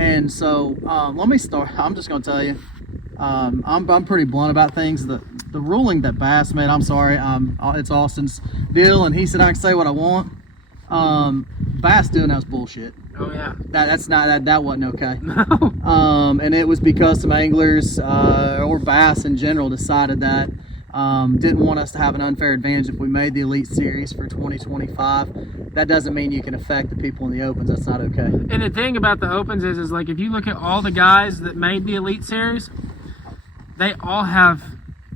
And so let me start. I'm just going to tell you, I'm pretty blunt about things. The ruling that Bass made, I'm sorry, it's Austin's deal, and he said I can say what I want. Bass doing that was bullshit. Oh yeah. That wasn't okay. No. And it was because some anglers or Bass in general decided that didn't want us to have an unfair advantage if we made the Elite Series for 2025. That doesn't mean you can affect the people in the Opens. That's not okay. And the thing about the Opens is like if you look at all the guys that made the Elite Series, they all have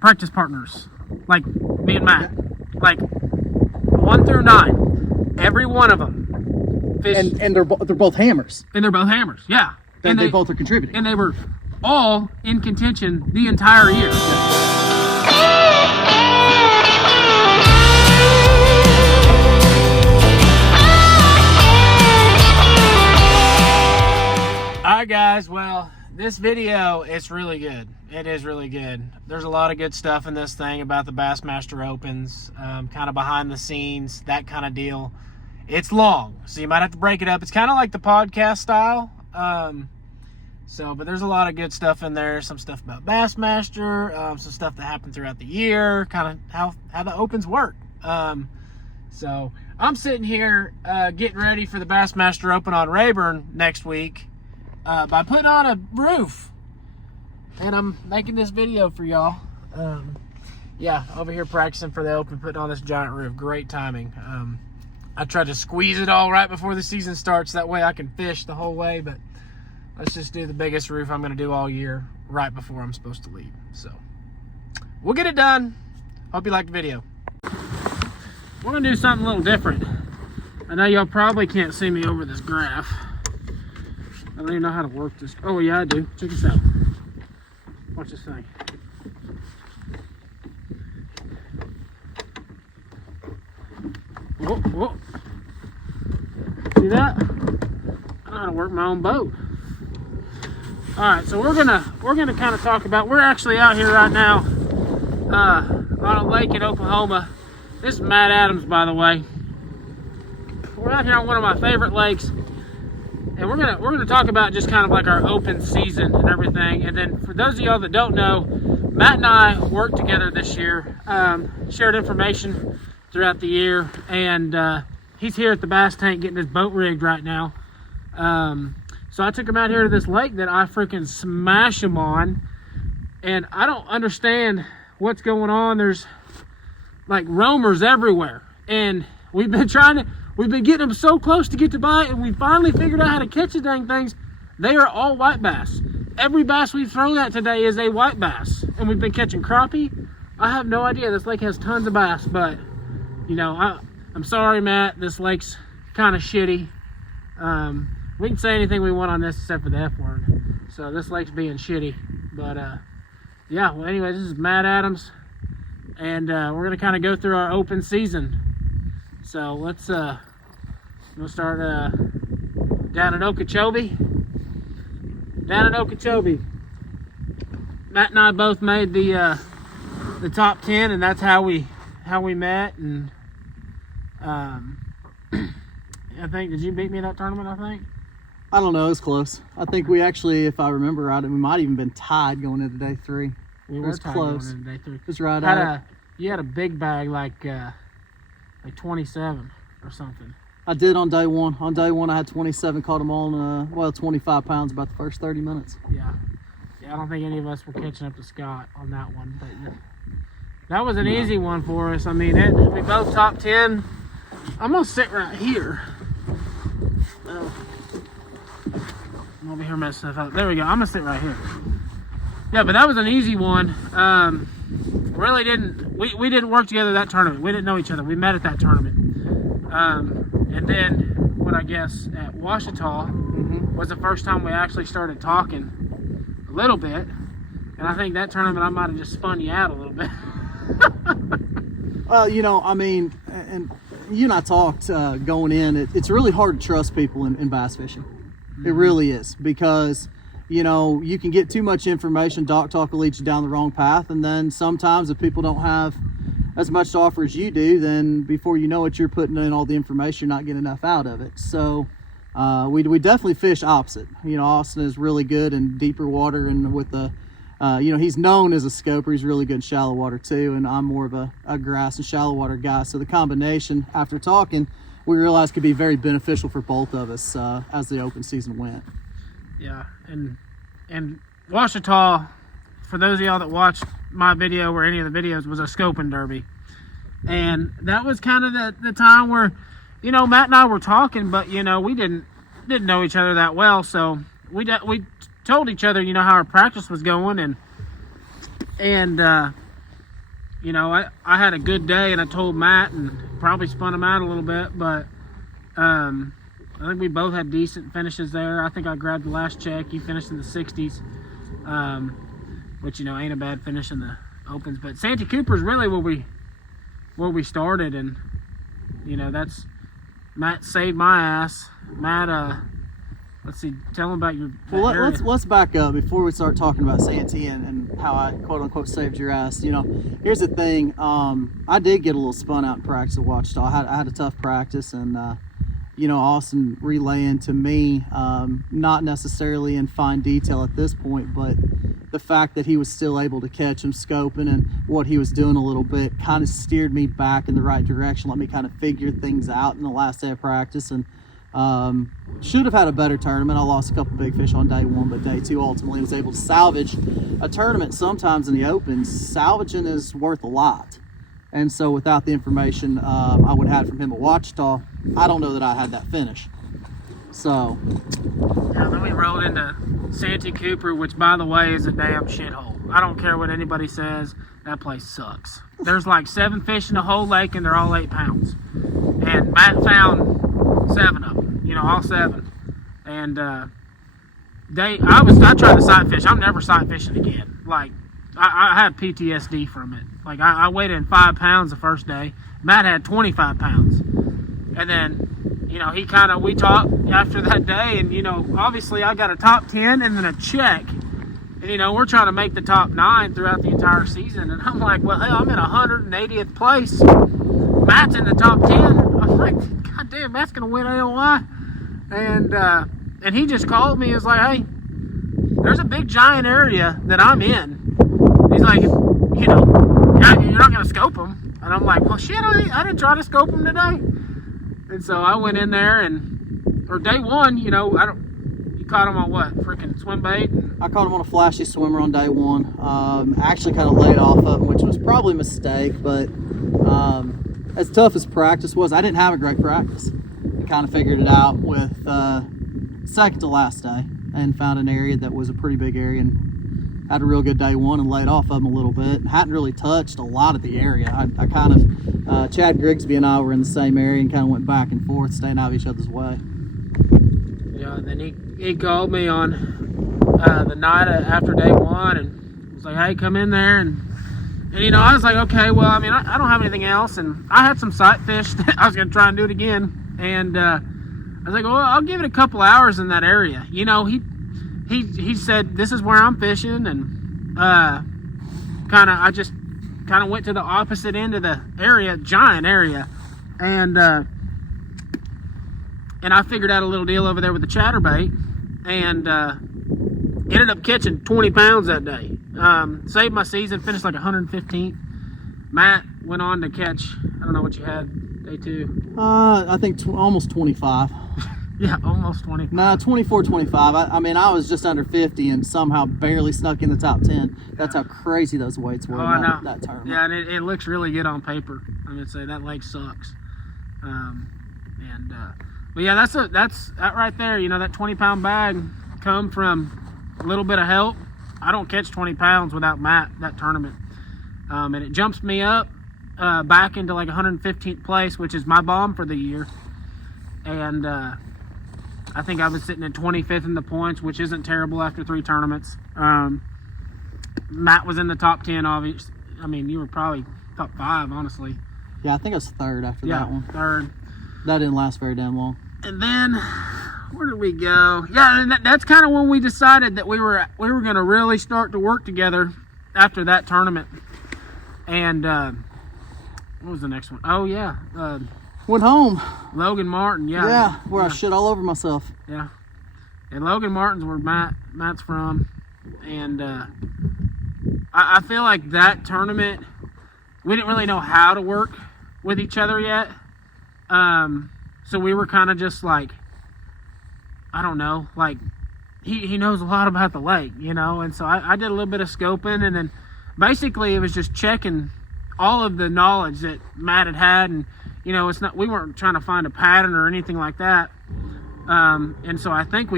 practice partners, like me and Matt, like 1 through 9, every one of them. And they're both hammers. And they're both hammers, yeah. And they both are contributing. And they were all in contention the entire year. Alright guys, well, this video is really good. It is really good. There's a lot of good stuff in this thing about the Bassmaster Opens, kind of behind the scenes, that kind of deal. It's long, so you might have to break it up. It's kind of like the podcast style. But there's a lot of good stuff in there. Some stuff about Bassmaster, some stuff that happened throughout the year, kind of how the Opens work. So I'm sitting here getting ready for the Bassmaster Open on Rayburn next week by putting on a roof. And I'm making this video for y'all. Yeah, over here practicing for the Open, putting on this giant roof. Great timing. I tried to squeeze it all right before the season starts. That way I can fish the whole way. But let's just do the biggest roof I'm going to do all year right before I'm supposed to leave. So we'll get it done. Hope you liked the video. We're going to do something a little different. I know y'all probably can't see me over this graph. I don't even know how to work this. Oh, yeah, I do. Check this out. Watch this thing. Whoa, whoa. See that? I know how to work my own boat. Alright, so we're gonna kind of talk about, we're actually out here right now on a lake in Oklahoma. This is Matt Adams, by the way. We're out here on one of my favorite lakes, and we're gonna talk about just kind of like our open season and everything. And then for those of y'all that don't know, Matt and I worked together this year, shared information throughout the year, and he's here at the Bass Tank getting his boat rigged right now. So I took him out here to this lake that I freaking smash him on, and I don't understand what's going on. There's like roamers everywhere, and we've been getting them so close to get to bite, and we finally figured out how to catch the dang things. They are all white bass. Every bass we've thrown at today is a white bass, and we've been catching crappie. I have no idea. This lake has tons of bass, but you know, I'm sorry, Matt. This lake's kind of shitty. We can say anything we want on this except for the F word. So this lake's being shitty. But yeah. Well, anyways, this is Matt Adams, and we're gonna kind of go through our open season. So let's we'll start down in Okeechobee. Down in Okeechobee, Matt and I both made the top 10, and that's how we met. And I think, did you beat me in that tournament? I think. I don't know. It's close. I think we actually, if I remember right, we might have even been tied going into day 3. We were tied close. going into day 3. Just right out. You had a big bag, like 27 or something. I did on day 1. On day 1, I had 27. Caught them on 25 pounds about the first 30 minutes. Yeah. I don't think any of us were catching up to Scott on that one, but that was an easy one for us. I mean, we both top 10. I'm gonna sit right here. I'm over here messing stuff up. There we go. I'm gonna sit right here. Yeah, but that was an easy one. Really didn't. We didn't work together that tournament. We didn't know each other. We met at that tournament. And then what I guess at Ouachita was the first time we actually started talking a little bit. And I think that tournament I might have just spun you out a little bit. Well, you know, I mean, and you and I talked going in. It's really hard to trust people in bass fishing. It really is, because you know, you can get too much information. Doc talk will lead you down the wrong path, and then sometimes if people don't have as much to offer as you do, then before you know it, you're putting in all the information, you're not getting enough out of it. So we definitely fish opposite. You know, Austin is really good in deeper water, and with the you know, he's known as a scoper. He's really good in shallow water too, and I'm more of a grass and shallow water guy. So the combination, after talking, we realized could be very beneficial for both of us as the open season went. Yeah, and Ouachita, for those of y'all that watched my video or any of the videos, was a scoping derby. And that was kind of the time where, you know, Matt and I were talking, but, you know, we didn't know each other that well. So we told each other, you know, how our practice was going. And you know, I had a good day, and I told Matt, and probably spun him out a little bit. But I think we both had decent finishes there. I think I grabbed the last check. You finished in the 60s, which, you know, ain't a bad finish in the opens. But Santee Cooper is really where we started, and, you know, that's Matt saved my ass. Matt, let's see, tell him about your well, let's back up before we start talking about Santee and how I quote unquote saved your ass. You know, here's the thing, I did get a little spun out in practice at Ouachita. I had a tough practice, and you know, Austin relaying to me, not necessarily in fine detail at this point, but the fact that he was still able to catch him scoping and what he was doing a little bit kind of steered me back in the right direction, let me kind of figure things out in the last day of practice. And should have had a better tournament. I lost a couple big fish on day one, but day two ultimately was able to salvage a tournament. Sometimes in the opens, salvaging is worth a lot. And so without the information I would have had from him at Ouachita, I don't know that I had that finish. So yeah, then we rolled into Santee Cooper, which, by the way, is a damn shithole. I don't care what anybody says, that place sucks. There's like 7 fish in the whole lake, and they're all 8 pounds. And Matt found 7 of them, you know, all 7. And I tried to sight fish. I'm never sight fishing again. Like, I had PTSD from it. Like, I weighed in 5 pounds the first day. Matt had 25 pounds. And then, you know, we talked after that day, and, you know, obviously I got a top 10 and then a check. And, you know, we're trying to make the top 9 throughout the entire season. And I'm like, well, hey, I'm in 180th place. Matt's in the top 10. I'm like, God damn, Matt's going to win AOI. And he just called me. He was like, hey, there's a big giant area that I'm in. He's like, you know, you're not going to scope them. And I'm like, well, shit, I didn't try to scope them today. And so I went in there, or day one, you know, you caught him on what? Freaking swim bait? I caught him on a flashy swimmer on day one. Actually kind of laid off of him, which was probably a mistake, but as tough as practice was, I didn't have a great practice. I kind of figured it out with second to last day and found an area that was a pretty big area, and had a real good day one and laid off of them a little bit. Hadn't really touched a lot of the area. I kind of, Chad Grigsby and I were in the same area and kind of went back and forth, staying out of each other's way. Yeah, and then he called me on the night after day one and was like, hey, come in there. And you know, I was like, okay, well, I mean, I don't have anything else. And I had some sight fish that I was going to try and do it again. And I was like, well, I'll give it a couple hours in that area. You know, he said, this is where I'm fishing. And I just kind of went to the opposite end of the area, giant area. And I figured out a little deal over there with the chatterbait, and ended up catching 20 pounds that day. Saved my season, finished like 115th. Matt went on to catch, I don't know what you had, day two. I think almost 25. Yeah, almost 20. Nah, 24, 25. I mean, I was just under 50 and somehow barely snuck in the top 10. That's how crazy those weights were in that tournament. Yeah, and it looks really good on paper. I'm gonna say that lake sucks. But yeah, that's that right there. You know, that 20-pound bag come from a little bit of help. I don't catch 20 pounds without Matt that tournament, and it jumps me up back into like 115th place, which is my bomb for the year. And I think I was sitting at 25th in the points, which isn't terrible after 3 tournaments. Matt was in the top 10, obviously. I mean, you were probably top 5, honestly. Yeah, I think I was third after that one. Third. That didn't last very damn long. And then, where did we go? Yeah, and that's kind of when we decided that we were going to really start to work together after that tournament. And what was the next one? Oh, yeah. Went home. Logan Martin, yeah. Yeah, where I shit all over myself. Yeah. And Logan Martin's where Matt's from. And I feel like that tournament, we didn't really know how to work with each other yet. So we were kind of just like, I don't know, like he knows a lot about the lake, you know. And so I did a little bit of scoping, and then basically it was just checking all of the knowledge that Matt had, and you know, we weren't trying to find a pattern or anything like that. And so I think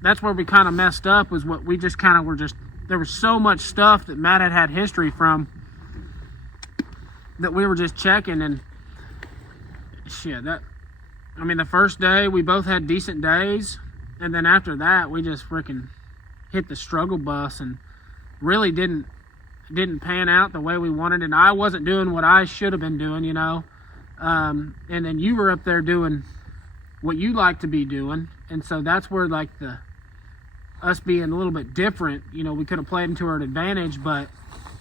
that's where we kind of messed up, was what we just kind of were just, there was so much stuff that Matt had history from that we were just checking. And shit, the first day we both had decent days, and then after that we just freaking hit the struggle bus and really didn't pan out the way we wanted. And I wasn't doing what I should have been doing, you know. And then you were up there doing what you like to be doing, and so that's where like us being a little bit different, you know, we could have played into our advantage, but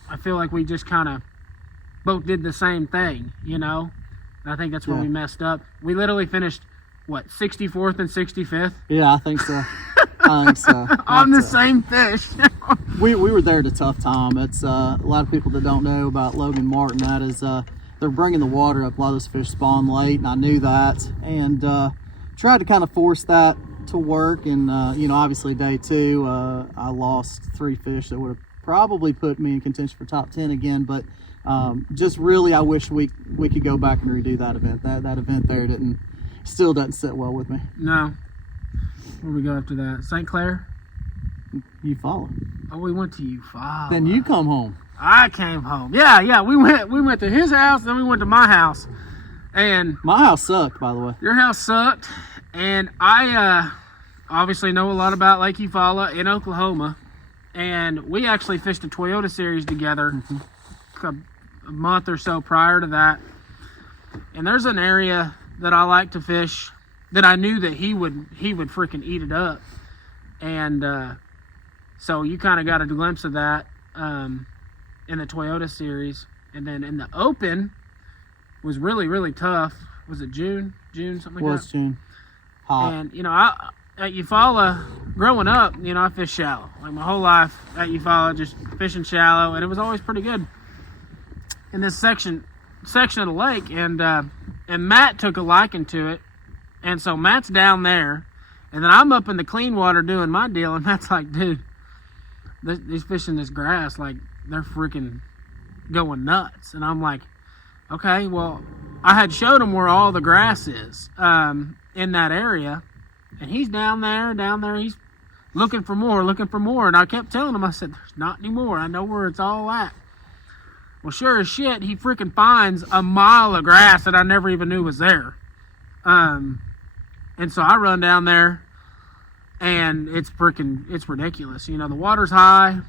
I feel like we just kind of both did the same thing, you know. And I think that's where we messed up. We literally finished 64th and 65th. Yeah, I think so. On the same fish. we were there at a tough time. It's a lot of people that don't know about Logan Martin. That is, they're bringing the water up. A lot of those fish spawn late, and I knew that, and tried to kind of force that to work. And you know, obviously day 2, I lost 3 fish that would have probably put me in contention for top 10 again. But just really, I wish we could go back and redo that event. That event there still doesn't sit well with me. No. Where we go after that? St. Clair? Eufaula. Oh, we went to Eufaula. Then you come home. I came home. Yeah. We went to his house, then we went to my house. And my house sucked, by the way. Your house sucked. And I obviously know a lot about Lake Eufaula in Oklahoma. And we actually fished a Toyota series together a month or so prior to that. And there's an area that I like to fish that I knew that he would freaking eat it up. And so you kind of got a glimpse of that in the Toyota series. And then in the Open was really, really tough. Was it June, something like that? It was June. Hot. And, you know, at Eufaula, growing up, you know, I fished shallow. Like my whole life at Eufaula, just fishing shallow, and it was always pretty good in this section of the lake. And Matt took a liking to it. And so Matt's down there, and then I'm up in the clean water doing my deal, and Matt's like, dude, these fish in this grass, like, they're freaking going nuts. And I'm like, okay, well, I had showed him where all the grass is in that area, and he's down there, he's looking for more, and I kept telling him, I said, there's not any more, I know where it's all at. Well, sure as shit, he freaking finds a mile of grass that I never even knew was there. And so I run down there, and it's ridiculous. You know, the water's high,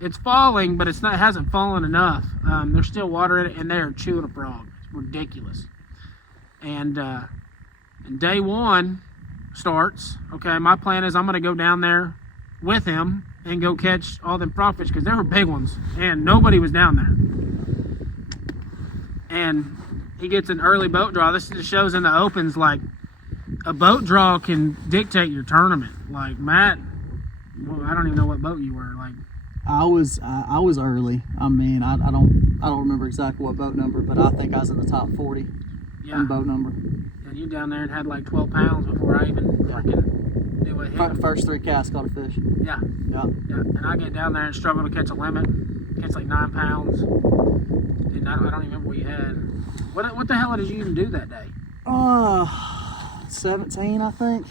it's falling, but it hasn't fallen enough. There's still water in it, and they're chewing a frog. It's ridiculous. And day 1 starts. Okay, my plan is I'm going to go down there with him and go catch all them frogfish, because there were big ones, and nobody was down there. And he gets an early boat draw. This just shows in the Opens, like, a boat draw can dictate your tournament. Like, Matt, well, I don't even know what boat you were. Like, I was early. I mean, I don't remember exactly what boat number, but I think I was in the top 40 in boat number. And you down there and had like 12 pounds before I even freaking knew what hit him. First 3 casts caught a fish. Yeah. And I get down there and struggle to catch a limit. Catch like 9 pounds. And I don't even remember what you had. What the hell did you even do that day? 17, I think.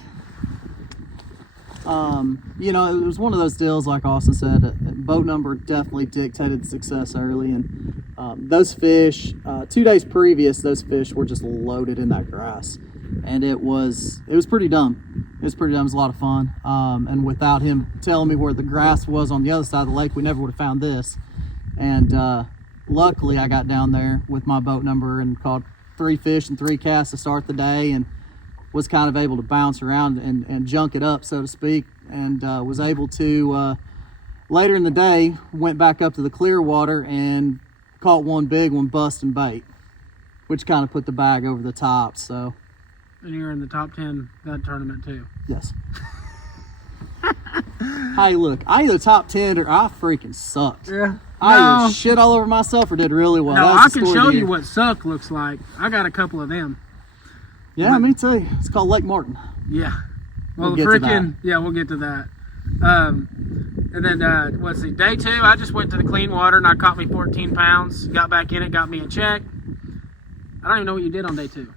You know, it was one of those deals, like Austin said, boat number definitely dictated the success early. And those fish, 2 days previous, those fish were just loaded in that grass. And it was pretty dumb. It was a lot of fun. And without him telling me where the grass was on the other side of the lake, we never would have found this. And luckily, I got down there with my boat number and caught 3 fish and 3 casts to start the day, and was kind of able to bounce around and junk it up, so to speak, and was able to, later in the day, went back up to the clear water and caught one big one busting bait. which kind of put the bag over the top. So, And you're in the top 10 that tournament too. yes. Hey, look, I either top 10 or I freaking sucked. Yeah. I No. either shit all over myself or did really well. No, That I was the can story show of the you year. what suck looks like. I got a couple of them. Yeah, me too. It's called Lake Martin. Yeah. Well, We'll get to freaking, yeah, we'll get to that. And then, let's see, day 2, I just went to the clean water and I caught me 14 pounds. Got back in it, got me a check. I don't even know what you did on day 2.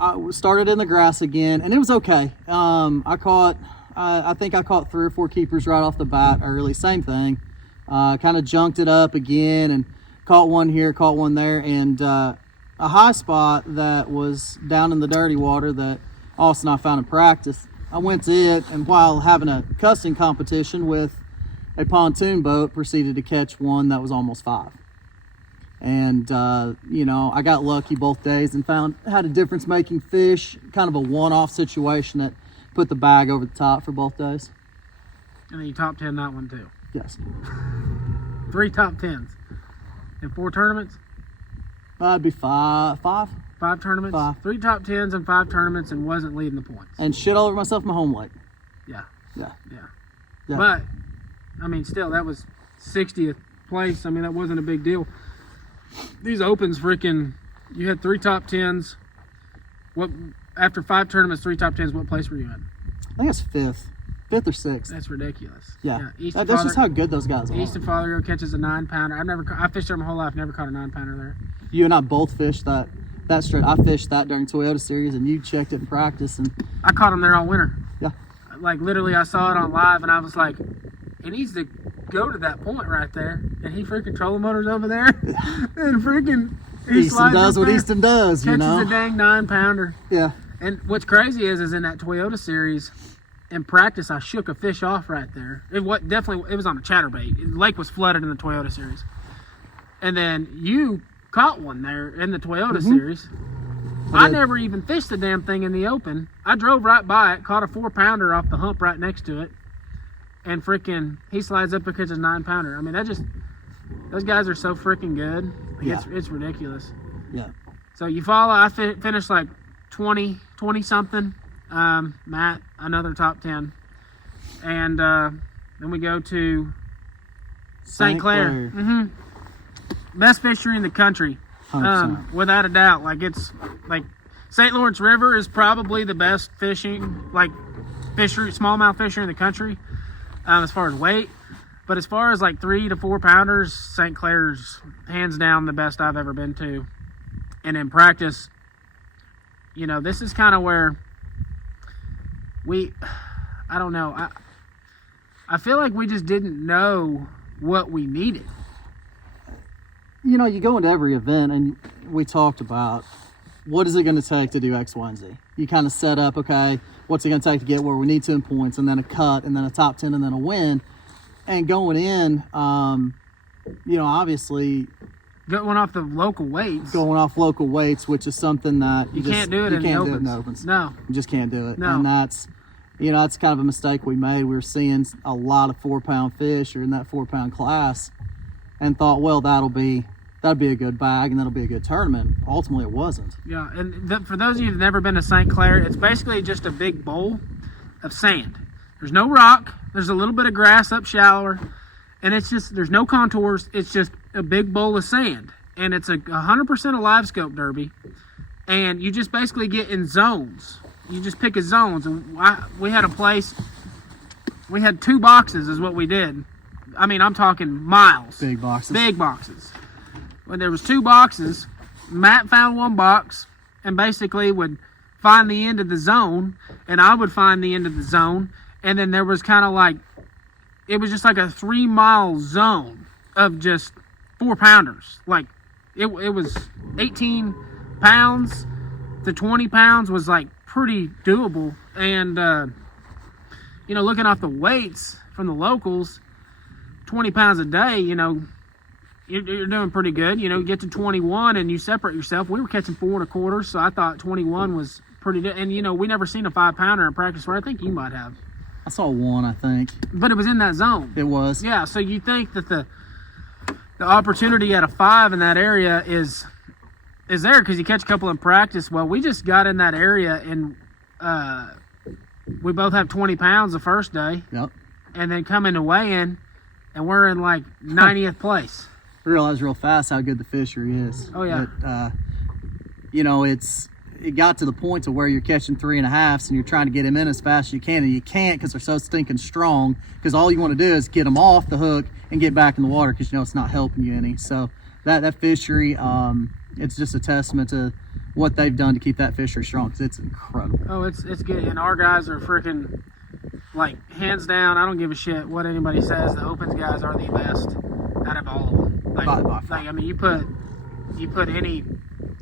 I started in the grass again, and it was okay. I think I caught 3 or 4 keepers right off the bat early. Same thing. Kind of junked it up again and caught one here, caught one there, and a high spot that was down in the dirty water that Austin and I found in practice. I went to it, and while having a cussing competition with a pontoon boat, proceeded to catch one that was almost 5. And, I got lucky both days and had a difference-making fish, kind of a one-off situation that put the bag over the top for both days. And then you top 10 that one too. Yes. 3 top 10s. In 4 tournaments? That'd be 5. 5 tournaments? 5. 3 top 10s and 5 tournaments and wasn't leading the points. And shit all over myself in my home lake. Yeah. Yeah. Yeah. But, I mean, still, that was 60th place. I mean, that wasn't a big deal. These opens freaking, you had 3 top 10s. After 5 tournaments, 3 top 10s, what place were you in? I think it's 5th or 6th. That's ridiculous. Yeah. East That's of just how good those guys are. East of Father catches a 9-pounder. I fished there my whole life, never caught a 9-pounder there. You and I both fished that straight. I fished that during Toyota Series, and you checked it in practice. And I caught him there all winter. yeah. Like, literally, I saw it on live, and I was like, it needs to go to that point right there. And he freaking trolling motors over there. And freaking, Easton does what Easton does, you know. Catches a dang 9-pounder. Yeah. And what's crazy is in that Toyota Series, in practice, I shook a fish off right there. It was on a chatterbait. The lake was flooded in the Toyota Series. And then you caught one there in the Toyota Series. I never even fished the damn thing in the open. I drove right by it, caught a 4-pounder off the hump right next to it, and freaking, he slides up and catches a 9-pounder. I mean, those guys are so freaking good. Like, it's ridiculous. Yeah. So you follow, I finished like 20 something. Matt, another top 10. And then we go to St. Clair. Best fishery in the country. 100%. Without a doubt. Like, it's like St. Lawrence River is probably the best fishing, like fishery, smallmouth fishery in the country, as far as weight. But as far as like 3 to 4 pounders, St. Clair's hands down the best I've ever been to. And in practice, this is kind of where I don't know. I feel like we just didn't know what we needed. You go into every event and we talked about what is it going to take to do X, Y, and Z. You kind of set up, okay, what's it going to take to get where we need to in points, and then a cut, and then a top 10, and then a win. And going in, obviously Going off the local weights. Going off local weights, which is something that you can't do it in the opens. No. You just can't do it. No. And that's kind of a mistake we made. We were seeing a lot of 4-pound fish or in that 4-pound class and thought, well, that'll be a good bag and that'll be a good tournament. Ultimately, it wasn't. Yeah, and for those of you who've never been to St. Clair, it's basically just a big bowl of sand. There's no rock. There's a little bit of grass up shallower. And there's no contours. It's just a big bowl of sand. And it's a 100% a live scope derby. And you just basically get in zones. You just pick a zones. And we had a place, we had 2 boxes is what we did. I mean, I'm talking miles. Big boxes. Big boxes. When there was 2 boxes, Matt found 1 box and basically would find the end of the zone. And I would find the end of the zone. And then there was kind of like, it was just like a 3-mile zone of just 4-pounders. Like, it was 18 pounds to 20 pounds was like pretty doable. And, looking off the weights from the locals, 20 pounds a day, you're doing pretty good. You get to 21 and you separate yourself. We were catching 4 1/4, so I thought 21 was pretty good. And, we never seen a 5-pounder in practice where I think you might have. I saw 1, I think. But it was in that zone. It was. Yeah, so you think that the opportunity at a 5 in that area is is there because you catch a couple in practice. Well, we just got in that area and we both have 20 pounds the first day. Yep. And then come into weigh-in, and we're in like 90th place. I realized real fast how good the fishery is. Oh yeah. But, it got to the point to where you're catching 3.5s and you're trying to get them in as fast as you can, and you can't because they're so stinking strong. Because all you want to do is get them off the hook and get back in the water because it's not helping you any. So that fishery, it's just a testament to what they've done to keep that fishery strong because it's incredible. Oh, it's good, and our guys are freaking like hands down. I don't give a shit what anybody says. The opens guys are the best out of all of them. Like I mean, you put any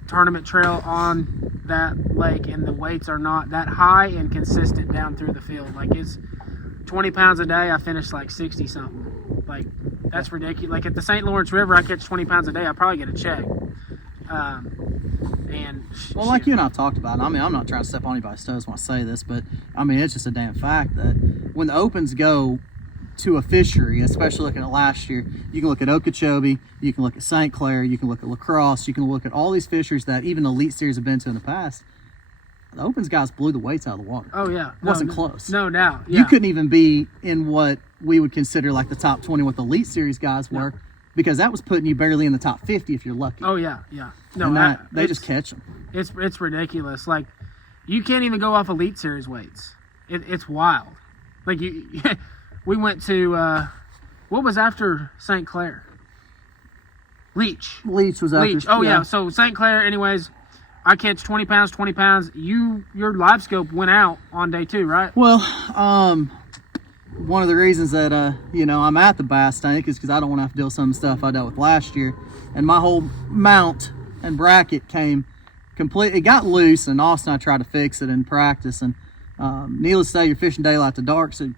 tournament trail on that lake, and the weights are not that high and consistent down through the field. Like it's 20 pounds a day. I finished like 60 something. Like that's ridiculous. Like at the St. Lawrence River, I catch 20 pounds a day. I probably get a check. Well, like you and I talked about, I mean, I'm not trying to step on anybody's toes when I say this, but I mean, it's just a damn fact that when the opens go to a fishery, especially looking at last year, you can look at Okeechobee, you can look at St. Clair, you can look at La Crosse, you can look at all these fisheries that even Elite Series have been to in the past. The opens guys blew the weights out of the water. Oh yeah, it wasn't close. No doubt. Yeah. You couldn't even be in what we would consider like the top 20 what the Elite Series guys were, because that was putting you barely in the top 50 if you're lucky. Oh yeah. No, and they just catch them. It's ridiculous. Like you can't even go off Elite Series weights. It's wild. Like we went to what was after St. Clair? Leech was after. Leech. Oh yeah. So St. Clair, anyways. I catch 20 pounds. Your live scope went out on day 2, right? Well, one of the reasons that I'm at the bass tank is because I don't want to have to deal with some of the stuff I dealt with last year, and my whole mount and bracket came complete. It got loose, and Austin and I tried to fix it in practice, and needless to say, you're fishing daylight to dark, so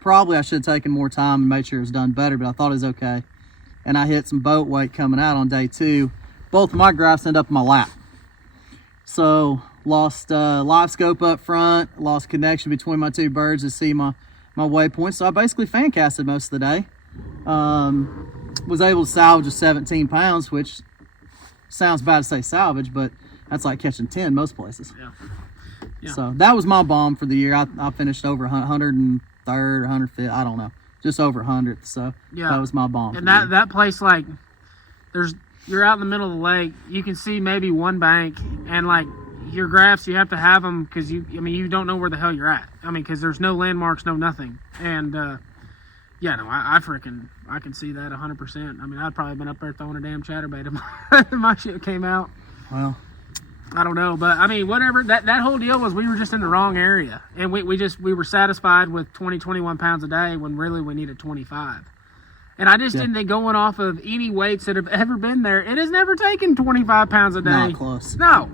probably I should have taken more time and made sure it was done better, but I thought it was okay. And I hit some boat weight coming out on day 2. Both of my graphs ended up in my lap. So lost live scope up front, lost connection between my two birds to see my waypoint. So I basically fan casted most of the day. Was able to salvage a 17 pounds, which sounds bad to say salvage, but that's like catching 10 most places. Yeah. So that was my bomb for the year. I finished over 103rd or 105th. I don't know, just over 100th. So that was my bomb. And that place, like, you're out in the middle of the lake. You can see maybe one bank, and like your graphs, you have to have them because you don't know where the hell you're at. I mean, because there's no landmarks, no nothing. And I can see that 100%. I mean, I'd probably been up there throwing a damn chatterbait if my shit came out. Well, I don't know, but I mean, whatever. That whole deal was we were just in the wrong area, and we were satisfied with 21 pounds a day when really we needed 25. And I just didn't think, going off of any weights that have ever been there, it has never taken 25 pounds a day. Not close. No,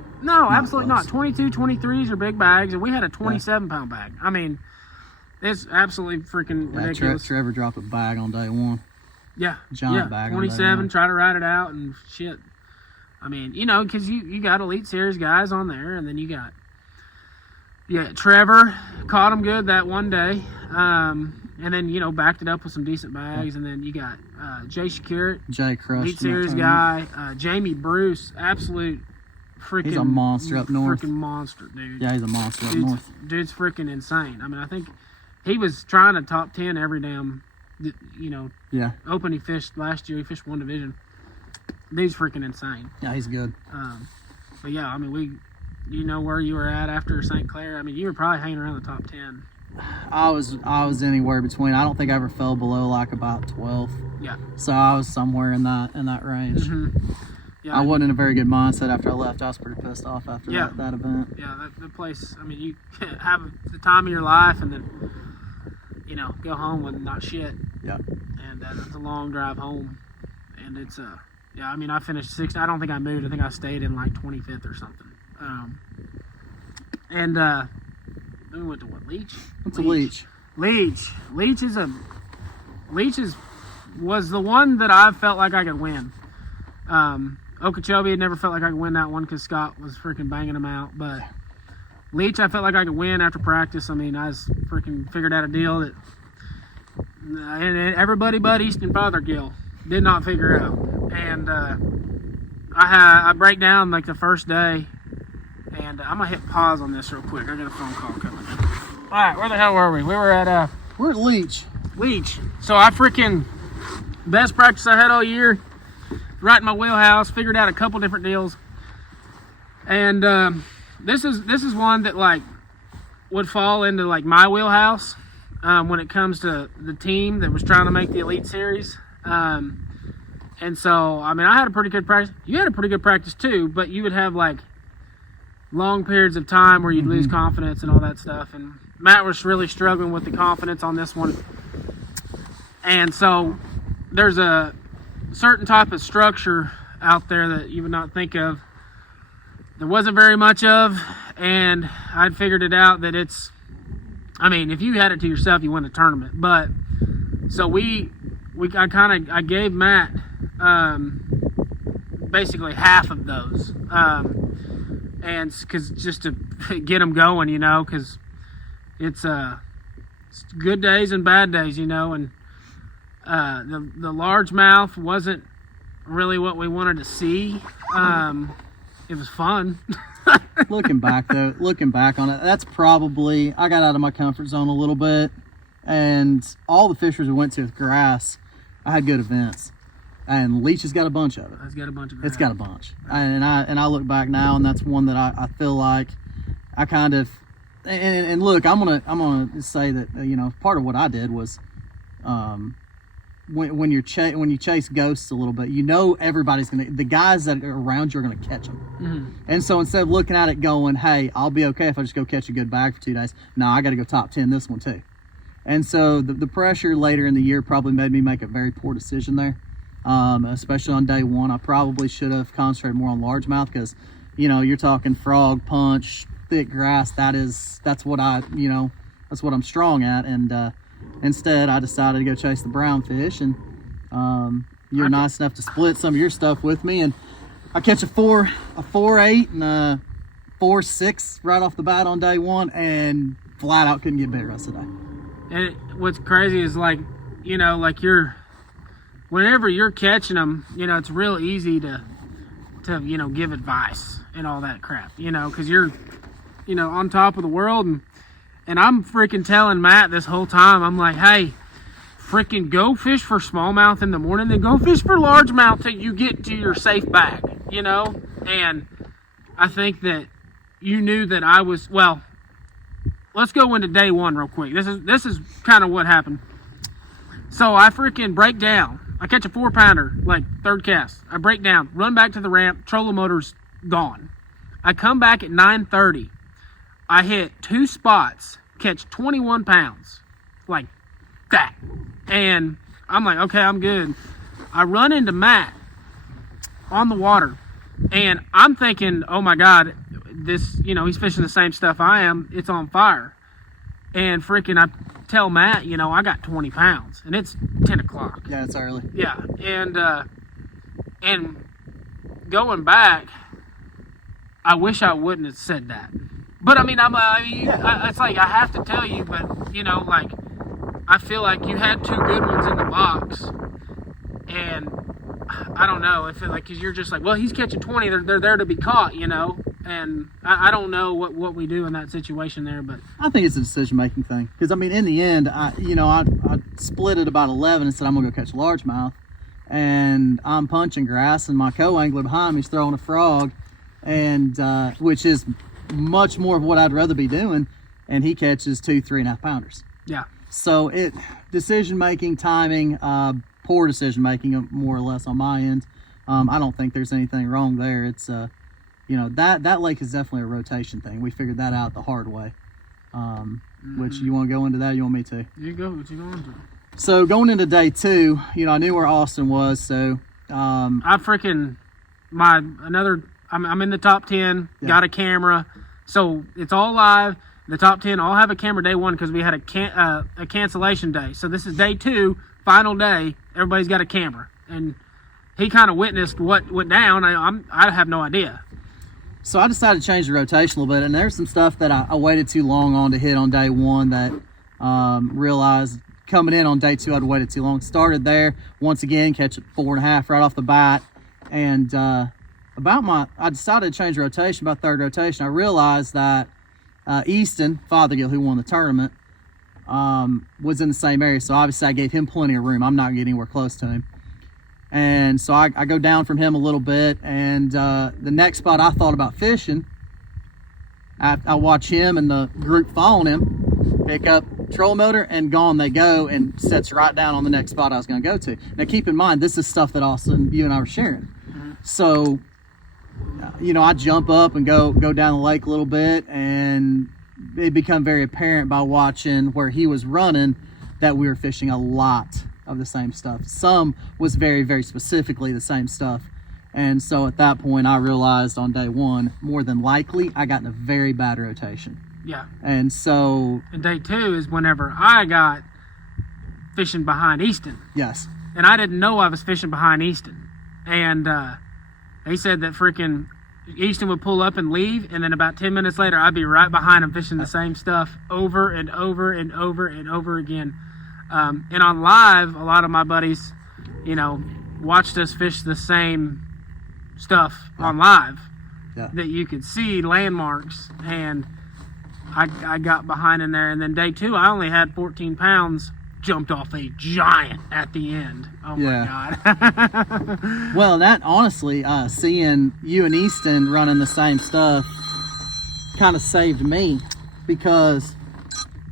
absolutely not. 22, 23s are big bags, and we had a 27-pound bag. I mean, it's absolutely freaking ridiculous. Trevor dropped a bag on day 1. Yeah. Giant bag 27, on day 1. Try to ride it out and shit. I mean, because you got Elite Series guys on there, and then you got Trevor caught him good that one day. And then, backed it up with some decent bags. And then you got Jay Shakir, Elite Series guy. Jamie Bruce, absolute freaking... He's a monster up north. Freaking monster, dude. Yeah, he's a monster up north. Dude's freaking insane. I mean, I think he was trying to top 10 every damn, open he fished last year. He fished 1 division. Dude's freaking insane. Yeah, he's good. But, yeah, I mean, where you were at after St. Clair. I mean, you were probably hanging around the top 10. I was anywhere between. I don't think I ever fell below like about 12th. Yeah. So I was somewhere in that range. Mm-hmm. Yeah, I wasn't in a very good mindset after I left. I was pretty pissed off after that event. Yeah, the place. I mean, you have the time of your life, and then go home with not shit. Yeah. And it's a long drive home, and it's I mean, I finished 6th. I don't think I moved. I think I stayed in like 25th or something. Then we went to what? Leech? What's a leech? Leech was the one that I felt like I could win. Okeechobee had never felt like I could win that one because Scott was freaking banging them out. But Leech, I felt like I could win after practice. I mean, I was freaking figured out a deal that and everybody but Easton Fothergill did not figure out. And I break down like the first day, and I'm gonna hit pause on this real quick. I got a phone call coming. All right, where the hell were we? We were at We're at Leech. Leech. So I freaking best practice I had all year. Right in my wheelhouse. Figured out a couple different deals, and this is one that like would fall into like my wheelhouse when it comes to the team that was trying to make the Elite Series. And so, I mean, I had a pretty good practice. You had a pretty good practice too, but you would have like long periods of time where you'd lose confidence and all that stuff. And Matt was really struggling with the confidence on this one. And so there's a certain type of structure out there that you would not think of. There wasn't very much of, and I'd figured it out that it's, I mean, if you had it to yourself, you win the tournament. But so I gave Matt basically half of those, and because just to get him going, you know, because it's good days and bad days, you know, and the largemouth wasn't really what we wanted to see. It was fun. Looking back on it, that's probably, I got out of my comfort zone a little bit, and all the fishers we went to with grass, I had good events. And Leech has got a bunch of it. It's got a bunch of It's got a bunch. And I look back now, and that's one that I feel like I kind of, and look, I'm gonna say that, you know, part of what I did was when you chase ghosts a little bit, you know, the guys that are around you are gonna catch them. And so instead of looking at it going, hey, I'll be okay if I just go catch a good bag for 2 days, no, I got to go top 10 this one too. And so the pressure later in the year probably made me make a very poor decision there, especially on day one. I probably should have concentrated more on largemouth because, you know, you're talking frog, punch, thick grass. That's what I'm strong at. And instead, I decided to go chase the brown fish. And you're nice enough to split some of your stuff with me. And I catch a 4.8 and a 4.6 right off the bat on day one, and flat out couldn't get bit the rest of the day. And what's crazy is, like, you know, like whenever you're catching them, you know, it's real easy to you know, give advice and all that crap, you know, because you're, you know, on top of the world. And I'm freaking telling Matt this whole time, I'm like, hey, freaking go fish for smallmouth in the morning, then go fish for largemouth till you get to your safe bag, you know? And I think that you knew that I was, well, let's go into day one real quick. This is kind of what happened. So I freaking break down. I catch a 4-pounder, like third cast. I break down, run back to the ramp, trolling motor's gone. I come back at 9:30. I hit 2 spots, catch 21 pounds, like that. And I'm like, okay, I'm good. I run into Matt on the water, and I'm thinking, oh my God, this, you know, he's fishing the same stuff I am. It's on fire. And freaking, I tell Matt, you know, I got 20 pounds, and it's 10 o'clock. Yeah, it's early. Yeah, and going back, I wish I wouldn't have said that. But I mean, it's like I have to tell you, but you know, like I feel like you had 2 good ones in the box, and I don't know if it, like, because you're just like, well, he's catching 20, they're there to be caught, you know. And I don't know what we do in that situation there, but I think it's a decision-making thing. Because, I mean, in the end, I split at about 11 and said, I'm going to go catch largemouth. And I'm punching grass, and my co-angler behind me is throwing a frog, and which is much more of what I'd rather be doing. And he catches 2 3.5 pounders. Yeah. So decision-making, timing, poor decision-making more or less on my end. I don't think there's anything wrong there. It's you know, that lake is definitely a rotation thing. We figured that out the hard way. Which, you want to go into that? Or you want me to? You go. What you going to? So going into day 2, you know, I knew where Austin was. So I'm in the top 10. Yeah. Got a camera, so it's all live. The top 10 all have a camera day 1 because we had a cancellation day. So this is day 2, final day. Everybody's got a camera, and he kind of witnessed what went down. I have no idea. So I decided to change the rotation a little bit, and there's some stuff that I waited too long on to hit on day 1 that realized coming in on day 2 I'd waited too long. Started there, once again, catch it 4.5 right off the bat, and I decided to change rotation, about third rotation. I realized that Easton Fothergill, who won the tournament, was in the same area. So obviously I gave him plenty of room. I'm not getting anywhere close to him. And so I go down from him a little bit. And the next spot I thought about fishing, I watch him and the group following him pick up trolling motor, and gone they go, and sets right down on the next spot I was going to go to. Now keep in mind, this is stuff that Austin, you and I were sharing. So, you know, I jump up and go down the lake a little bit, and it become very apparent by watching where he was running that we were fishing a lot of the same stuff. Some was very, very specifically the same stuff. And so at that point, I realized on day one, more than likely, I got in a very bad rotation. Yeah. And so... And day two is whenever I got fishing behind Easton. Yes. And I didn't know I was fishing behind Easton. And he said that freaking Easton would pull up and leave, and then about 10 minutes later, I'd be right behind him fishing the same stuff over and over and over and over again. And on live, a lot of my buddies, you know, watched us fish the same stuff on live that you could see landmarks, and I got behind in there. And then day two, I only had 14 pounds, jumped off a giant at the end. Oh my God. Well, that honestly, seeing you and Easton running the same stuff kind of saved me, because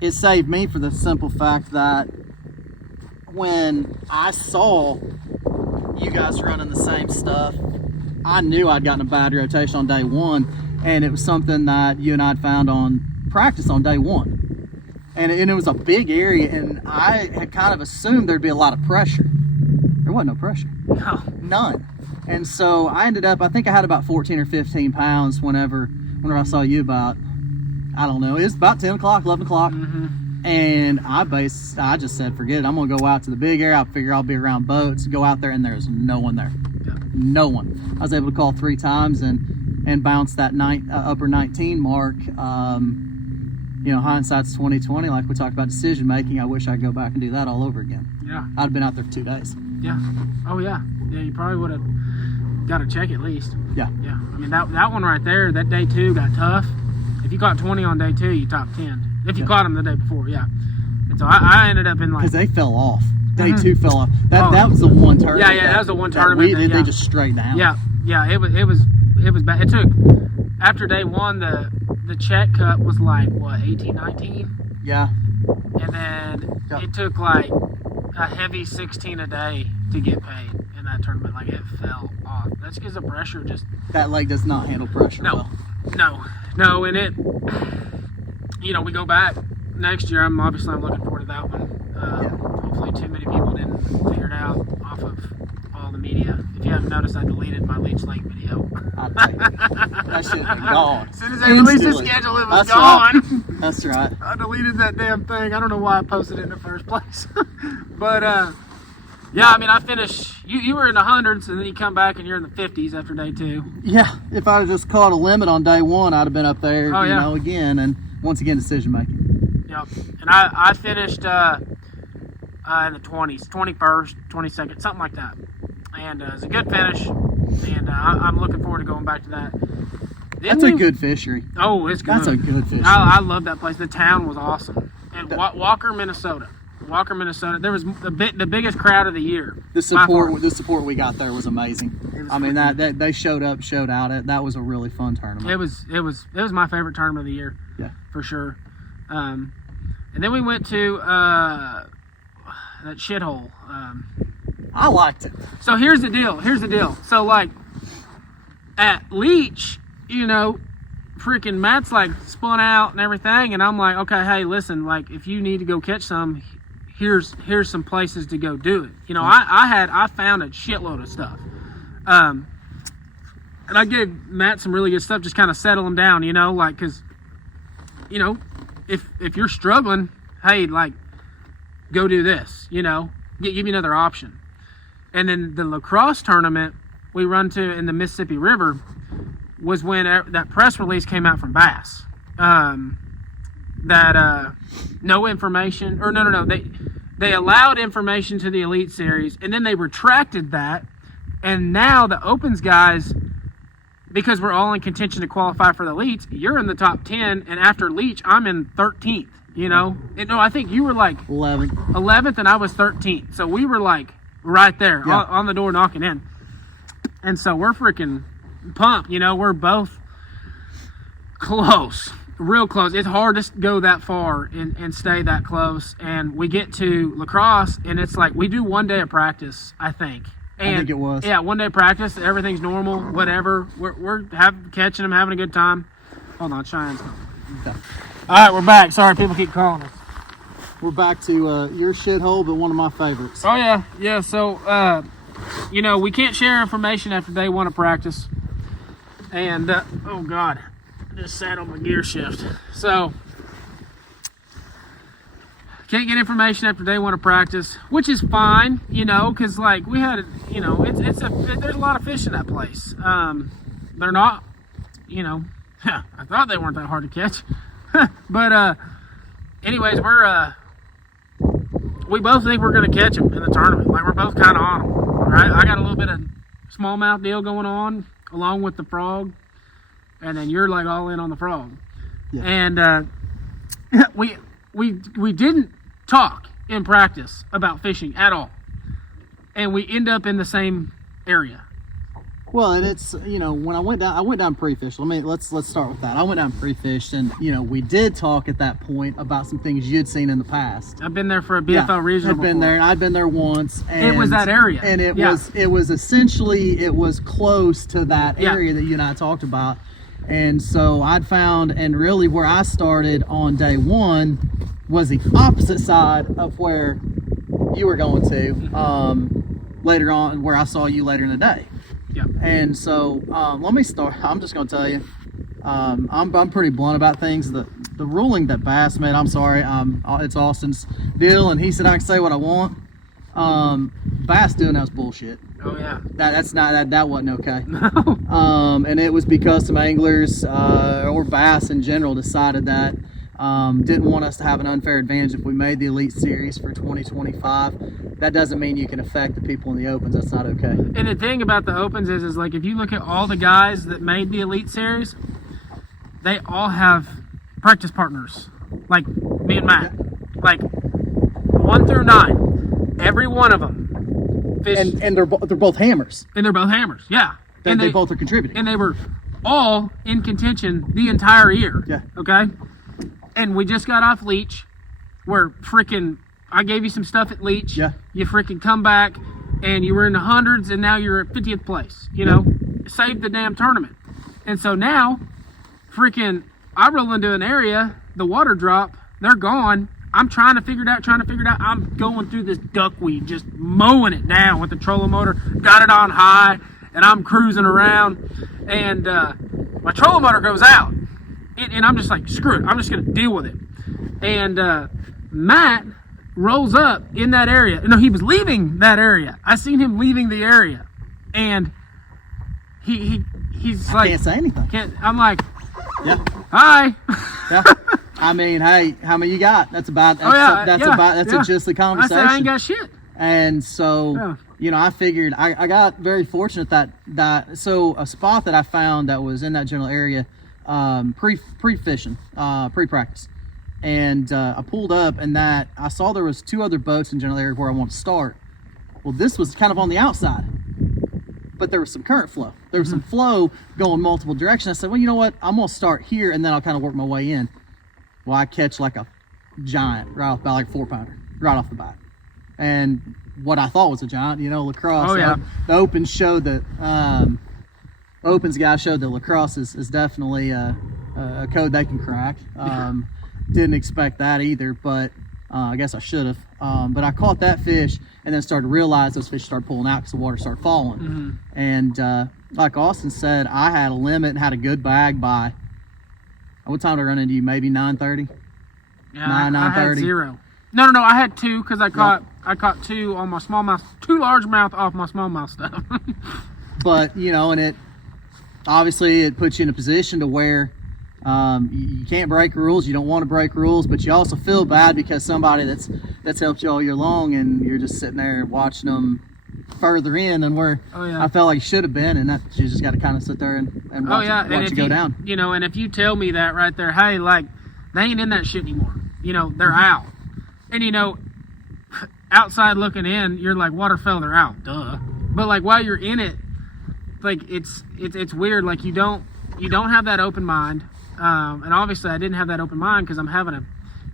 it saved me for the simple fact that when I saw you guys running the same stuff, I knew I'd gotten a bad rotation on day one, and it was something that you and I'd found on practice on day one. And it was a big area, and I had kind of assumed there'd be a lot of pressure. There wasn't no pressure. No. None. And so I ended up, I think I had about 14 or 15 pounds whenever I saw you about, I don't know, it was about 10 o'clock, 11 o'clock. And I just said, forget it. I'm going to go out to the big area. I figure I'll be around boats, go out there, and there's no one there. No one. I was able to call 3 times and bounce that upper 19 mark. You know, hindsight's 2020. Like we talked about decision making, I wish I could go back and do that all over again. Yeah. I'd have been out there for 2 days. Yeah. Oh yeah. Yeah, you probably would have got a check at least. Yeah. Yeah. I mean, that one right there, that day two got tough. If you caught 20 on day two, you top 10. If you caught them the day before, yeah. And so I ended up in like... Because they fell off. Day two fell off. That was the one tournament. Yeah, that was the one tournament. They just straight down. Yeah, it was bad. It took, after day one, the check cut was like, what, 18, 19? Yeah. And then it took like a heavy 16 a day to get paid in that tournament. Like, it fell off. That's because the pressure just... That lake does not handle pressure well. No, and it... You know, we go back next year. I'm looking forward to that one. Hopefully too many people didn't figure it out off of all the media. If you haven't noticed, I deleted my Leech Lake video. That shit been gone. As soon as they released the schedule, it was gone. Right. That's right. I deleted that damn thing. I don't know why I posted it in the first place. But, yeah, I mean, I finished... You were in the hundreds, and then you come back and you're in the 50s after day two. Yeah, if I'd have just caught a limit on day one, I'd have been up there, you know, again, and once again, decision making. Yep. And I finished in the 20s, 21st, 22nd, something like that. And it was a good finish, and I'm looking forward to going back to that. That's a good fishery. Oh, it's good. That's a good fishery. I love that place. The town was awesome. And Walker, Minnesota. There was the biggest crowd of the year. The support we got there was amazing. I mean, that they showed up, showed out. That was a really fun tournament. It was my favorite tournament of the year. Yeah, for sure. And then we went to that shithole. I liked it. So here's the deal. So like at Leech, you know, freaking Matt's like spun out and everything, and I'm like, okay, hey, listen, like if you need to go catch some, here's some places to go do it. You know, I found a shitload of stuff. And I gave Matt some really good stuff, just kind of settle him down, you know, like, cause, you know, if you're struggling, hey, like, go do this, you know, give me another option. And then the lacrosse tournament we run to in the Mississippi River was when that press release came out from Bass. That no information, or no, they allowed information to the Elite Series, and then they retracted that, and now the Opens guys because we're all in contention to qualify for the elites, you're in the top 10, and after Leach, I'm in 13th, you know? And no, I think you were like 11th, and I was 13th. So we were like right there on the door knocking in. And so we're freaking pumped, you know? We're both close, real close. It's hard to go that far and stay that close. And we get to lacrosse, and it's like we do 1 day of practice, I think. And, I think it was. Yeah, 1 day of practice. Everything's normal, whatever. We're catching them, having a good time. Hold on, Cheyenne's coming. Okay. All right, we're back. Sorry, people keep calling us. We're back to your shithole, but one of my favorites. Oh, yeah. Yeah, so, you know, we can't share information after day 1 of practice. And, oh, God. I just sat on my gear shift. So, can't get information after day 1 of practice, which is fine, you know, because, like, we had, you know, there's a lot of fish in that place. They're not, you know, I thought they weren't that hard to catch. But, anyways, we both think we're going to catch them in the tournament. Like, we're both kind of on them, right? I got a little bit of smallmouth deal going on, along with the frog, and then you're, like, all in on the frog. Yeah. And, we didn't talk in practice about fishing at all, and we end up in the same area. Well, and it's, you know, when I went down pre-fish. Let's start with that. I went down pre-fished, and you know, we did talk at that point about some things you'd seen in the past. I've been there for a BFL regional. I've been there, and I'd been there once. And it was that area, and it was essentially close to that area that you and I talked about. And so I'd found, and really where I started on day 1 was the opposite side of where you were going to later on, where I saw you later in the day. Yeah. And so let me start. I'm just going to tell you, I'm pretty blunt about things. The ruling that Bass made, I'm sorry, it's Austin's deal, and he said I can say what I want. Bass doing that was bullshit. Oh yeah. That wasn't okay. No. And it was because some anglers or Bass in general decided that didn't want us to have an unfair advantage if we made the Elite Series for 2025. That doesn't mean you can affect the people in the Opens. That's not okay. And the thing about the Opens is like, if you look at all the guys that made the Elite Series, they all have practice partners, like me and Matt. Yeah. Like 1 through 9, every one of them fish. And they're both hammers. And they're both hammers, yeah. And they both are contributing. And they were all in contention the entire year. Yeah. Okay? And we just got off Leach, where freaking I gave you some stuff at Leach. Yeah. You freaking come back, and you were in the hundreds, and now you're at 50th place. You know, saved the damn tournament. And so now, freaking, I roll into an area, the water drop, they're gone. I'm trying to figure it out. I'm going through this duckweed, just mowing it down with the trolling motor. Got it on high, and I'm cruising around, and my trolling motor goes out. And I'm just like, screw it, I'm just going to deal with it. And Matt rolls up in that area. No, he was leaving that area. I seen him leaving the area. And he's like... I can't say anything. I'm like, yeah. Hi. Yeah. I mean, hey, how many you got? That's just the conversation. I said, I ain't got shit. And so, you know, I figured I got very fortunate that so a spot that I found that was in that general area, pre-fishing, pre-practice. And I pulled up, and that I saw there was 2 other boats in the general area where I want to start. Well, this was kind of on the outside, but there was some current flow. There was some flow going multiple directions. I said, well, you know what? I'm going to start here, and then I'll kind of work my way in. Well, I catch like a giant right off, about like 4-pounder right off the bat. And what I thought was a giant, you know, lacrosse. Oh, yeah. The Opens showed that, Opens guy showed that lacrosse is definitely a code they can crack. Didn't expect that either, but I guess I should have. But I caught that fish and then started to realize those fish started pulling out because the water started falling. And like Austin said, I had a limit and had a good bag by, what time did I run into you? Maybe 9:30? Yeah, 9:30? I had 0. No, I had 2 because I caught 2 on my smallmouth, 2 largemouth off my smallmouth stuff. But, you know, and it puts you in a position to where you can't break rules. You don't want to break rules, but you also feel bad because somebody that's helped you all year long, and you're just sitting there watching them further in than where Oh, yeah. I felt like he should have been, and that you just got to kind of sit there and watch, watch it go down. You know, and if you tell me that right there, hey, like, they ain't in that shit anymore. You know, they're out. And, you know, outside looking in, you're like, waterfowl, they're out. Duh. But, like, while you're in it, like, it's weird. Like, you don't have that open mind. And obviously I didn't have that open mind because I'm having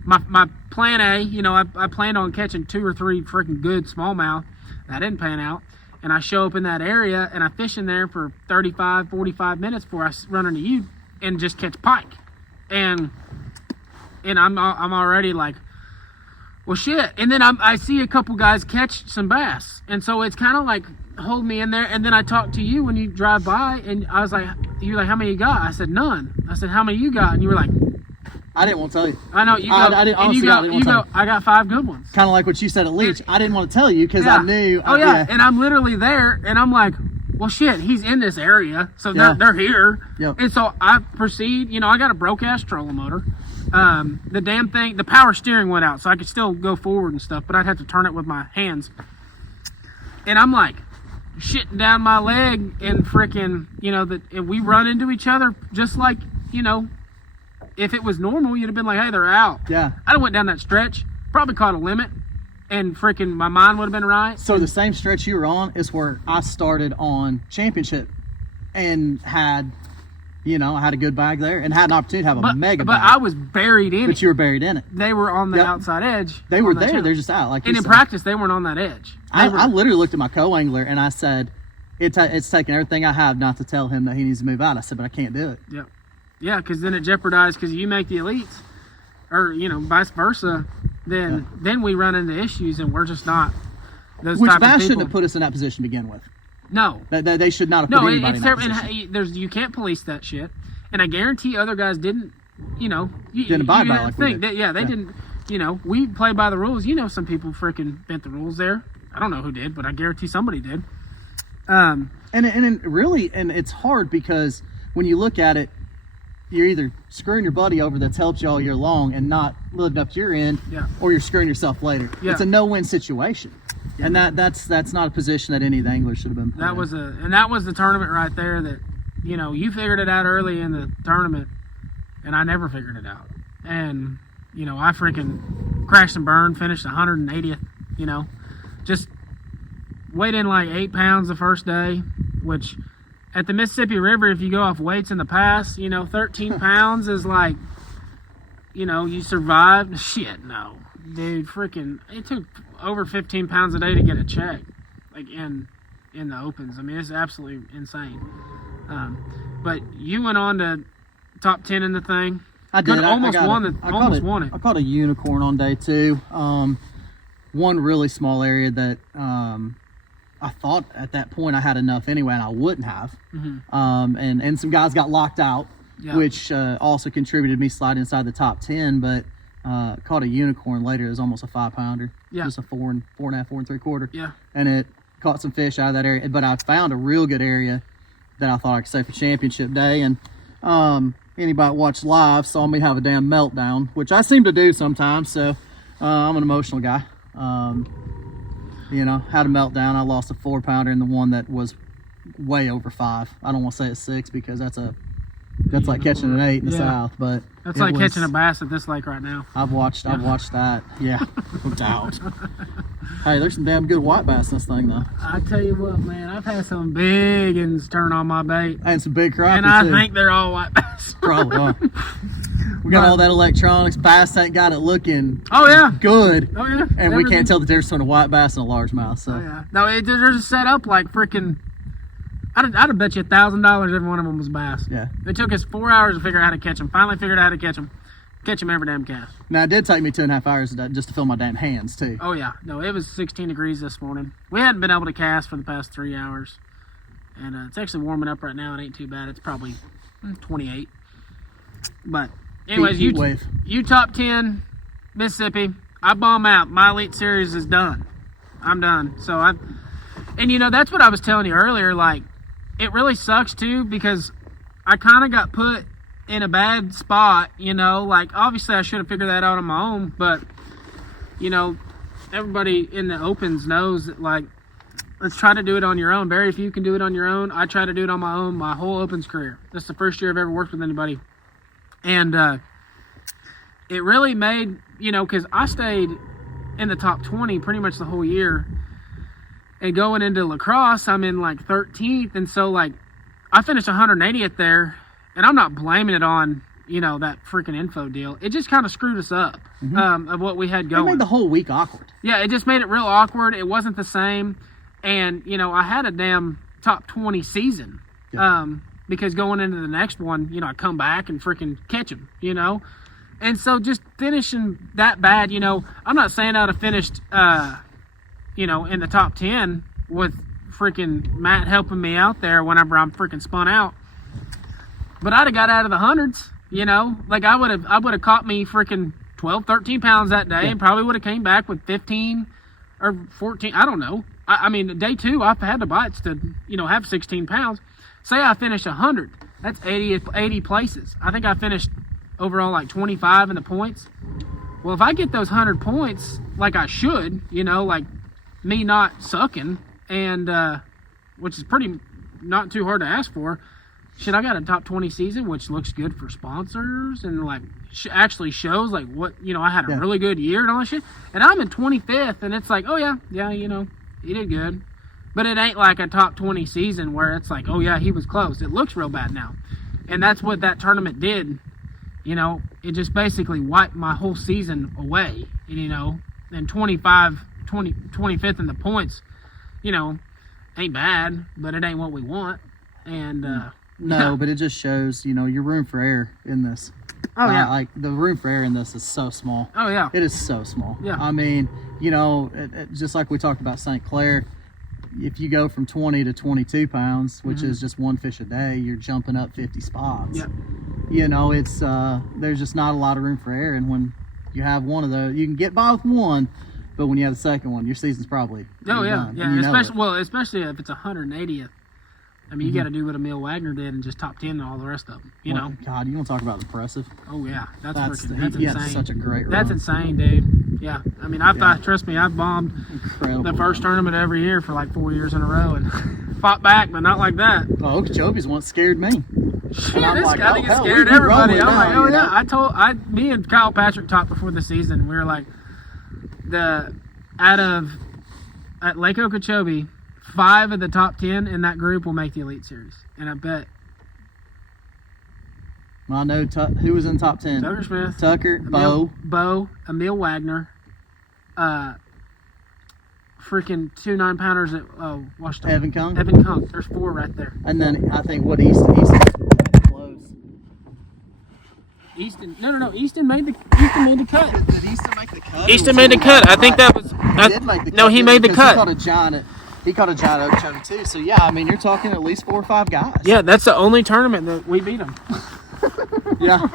my plan A, you know, I planned on catching 2 or 3 freaking good smallmouth. That didn't pan out. And I show up in that area and I fish in there for 35, 45 minutes before I run into you and just catch pike. And I'm already like, well, shit. And then I see a couple guys catch some bass. And so it's kind of like, hold me in there. And then I talked to you when you drive by and I was like, you're like, how many you got? I said, none. I said, how many you got? And you were like, I didn't want to tell you. I know you go. I didn't, honestly, I didn't want to tell you. I got 5 good ones. Kind of like what you said at Leach. I didn't want to tell you because I knew. Oh yeah. And I'm literally there, and I'm like, well, shit, he's in this area, so they're here. Yep. And so I proceed. You know, I got a broke ass trolling motor. The damn thing, the power steering went out, so I could still go forward and stuff, but I'd have to turn it with my hands. And I'm like, shitting down my leg, and freaking, you know, and we run into each other just like, you know. If it was normal, you'd have been like, hey, they're out. Yeah. I done went down that stretch, probably caught a limit, and freaking my mind would have been right. So the same stretch you were on is where I started on championship and had, you know, I had a good bag there and had an opportunity to have a mega bag. But I was buried in it. But you were buried in it. They were on the outside edge. They were there. They're just out. Like and in practice, they weren't on that edge. I literally looked at my co-angler and I said, it's taking everything I have not to tell him that he needs to move out. I said, but I can't do it. Yep. Yeah, because then it jeopardized, because you make the elites, or, you know, vice versa, then we run into issues, and we're just not those Which type of Bass people. shouldn't have put us in that position to begin with. No. They should not have put anybody in that position. And you can't police that shit, and I guarantee other guys didn't, you know. Didn't abide by it like we did. They didn't, you know, we play by the rules. You know, some people freaking bent the rules there. I don't know who did, but I guarantee somebody did. And it's hard because when you look at it, you're either screwing your buddy over that's helped you all year long and not lived up to your end, or you're screwing yourself later. Yeah. It's a no-win situation, and that's not a position that any of the anglers should have been put in. That was the tournament right there that, you know, you figured it out early in the tournament, and I never figured it out. And, you know, I freaking crashed and burned, finished 180th, you know, just weighed in like 8 pounds the first day, which at the Mississippi River, if you go off weights in the past, you know, 13 pounds is like, you know, you survived. Shit, no. Dude, freaking, it took over 15 pounds a day to get a check, like in the opens. I mean, it's absolutely insane. But you went on to top 10 in the thing. I did. Almost won it. I caught a unicorn on day 2. One really small area that I thought at that point I had enough anyway, and I wouldn't have. Mm-hmm. And some guys got locked out, which also contributed to me sliding inside the top 10. But caught a unicorn later. It was almost a 5-pounder. Yeah. Just a 4.5, 4 3/4. Yeah. And it caught some fish out of that area. But I found a real good area that I thought I could say for championship day. And anybody that watched live saw me have a damn meltdown, which I seem to do sometimes. So I'm an emotional guy. You know, had a meltdown. I lost a 4-pounder in the one that was way over 5. I don't want to say it's 6 because that's like catching an 8 in the South, but that's like catching a bass at this lake right now. I've watched that. Yeah, no doubt. Hey, there's some damn good white bass in this thing though. I tell you what, man, I've had some big ones turn on my bait, and some big crappie and I too. think they're all white bass. Probably are. We got all that electronics. Bass tank got it looking good. Oh yeah. And we can't tell the difference between a white bass and a largemouth. So. Oh yeah. No, there's a setup like freaking. I'd have bet you $1,000 every one of them was bass. Yeah. It took us 4 hours to figure out how to catch them. Finally figured out how to catch them. Catch them every damn cast. Now it did take me 2.5 hours just to fill my damn hands too. Oh yeah. No, it was 16 degrees this morning. We hadn't been able to cast for the past 3 hours, and it's actually warming up right now. It ain't too bad. It's probably 28. But anyways, you top 10 Mississippi. I bomb out. My elite series is done. I'm done. So and you know, that's what I was telling you earlier. Like, it really sucks too because I kind of got put in a bad spot. You know, like obviously I should have figured that out on my own, but you know, everybody in the opens knows that like let's try to do it on your own. Very few can do it on your own. I try to do it on my own my whole opens career. That's the first year I've ever worked with anybody. And it really made, because I stayed in the top 20 pretty much the whole year. And going into lacrosse, I'm in like 13th. And so like I finished 180th there. And I'm not blaming it on, that freaking info deal. It just kind of screwed us up of what we had going. It made the whole week awkward. Yeah, it just made it real awkward. It wasn't the same. And, I had a damn top 20 season because going into the next one, I come back and freaking catch them, And so just finishing that bad, I'm not saying I'd have finished, in the top 10 with freaking Matt helping me out there whenever I'm freaking spun out. But I'd have got out of the hundreds, Like I would have caught me freaking 12, 13 pounds that day and probably would have came back with 15 or 14. I don't know. I mean, day 2, I've had the bites to, have 16 pounds. Say I finish 100. That's 80 places. I think I finished overall like 25 in the points. Well, if I get those 100 points like I should, like me not sucking, and which is pretty not too hard to ask for, shit, I got a top 20 season, which looks good for sponsors and like actually shows like what, I had a really good year and all that shit. And I'm in 25th, and it's like, oh yeah, he did good. But it ain't like a top 20 season where it's like, oh yeah, he was close. It looks real bad now. And that's what that tournament did. It just basically wiped my whole season away. And 25th in the points, ain't bad, but it ain't what we want. And no, but it just shows, your room for error in this. Oh yeah, like the room for error in this is so small. Oh yeah, it is so small. Yeah, I mean, just like we talked about St. Clair, if you go from 20 to 22 pounds, which is just one fish a day, you're jumping up 50 spots. Yep. It's there's just not a lot of room for error, and when you have one of those, you can get by with one, but when you have the second one, your season's probably done, especially if it's 180th. I mean, you got to do what Emil Wagner did and just top 10 and all the rest of them. God, you want to talk about impressive? Oh yeah, that's he insane. had such a great run. That's insane, dude. Yeah, I mean, trust me, I've bombed the first tournament every year for like 4 years in a row and fought back, but not like that. Oh, Okeechobee's once scared me. Shit, this guy scared everybody. I'm like, oh yeah. Me and Kyle Patrick talked before the season. We were like, at Lake Okeechobee, 5 of the top 10 in that group will make the Elite Series, and I bet. I know who was in top 10. Tucker Smith, Bo, Emil Wagner, freaking 2 9-pounders at Washington. Evan Kung. There's 4 right there. And then I think Easton close. Easton made the cut. Did Easton make the cut? Easton made the cut. I think that was. He did make the cut. No, he made the cut. He caught a giant Okeechobee too. So yeah, I mean, you're talking at least 4 or 5 guys. Yeah, that's the only tournament that we beat them. Yeah.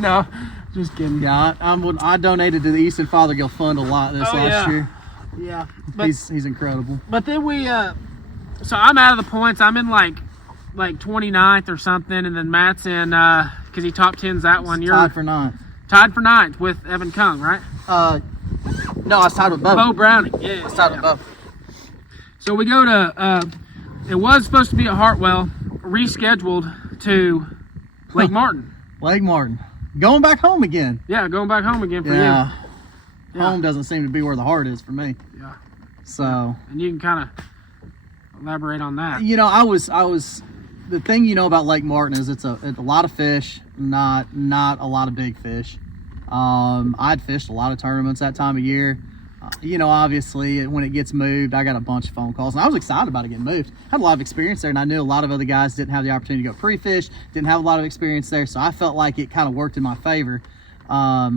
No, just kidding. Yeah, I donated to the Easton Fothergill Fund a lot this last year. Yeah, but, he's incredible. But then so I'm out of the points. I'm in like 29th or something, and then Matt's in because he top 10s that one. You're tied for 9th. Tied for 9th with Evan Kung, right? No, I was tied with Bo. Bo Browning. Yeah, I was tied with Bo. So we go to it was supposed to be at Hartwell, rescheduled to Lake Martin. Lake Martin. Going back home again. Yeah, going back home again for you. Yeah. Home doesn't seem to be where the heart is for me. Yeah. So. And you can kind of elaborate on that. I was. The thing about Lake Martin is it's a lot of fish, not a lot of big fish. I'd fished a lot of tournaments that time of year. Obviously when it gets moved, I got a bunch of phone calls, and I was excited about it getting moved. I had a lot of experience there, and I knew a lot of other guys didn't have the opportunity to go pre-fish, didn't have a lot of experience there, so I felt like it kind of worked in my favor. I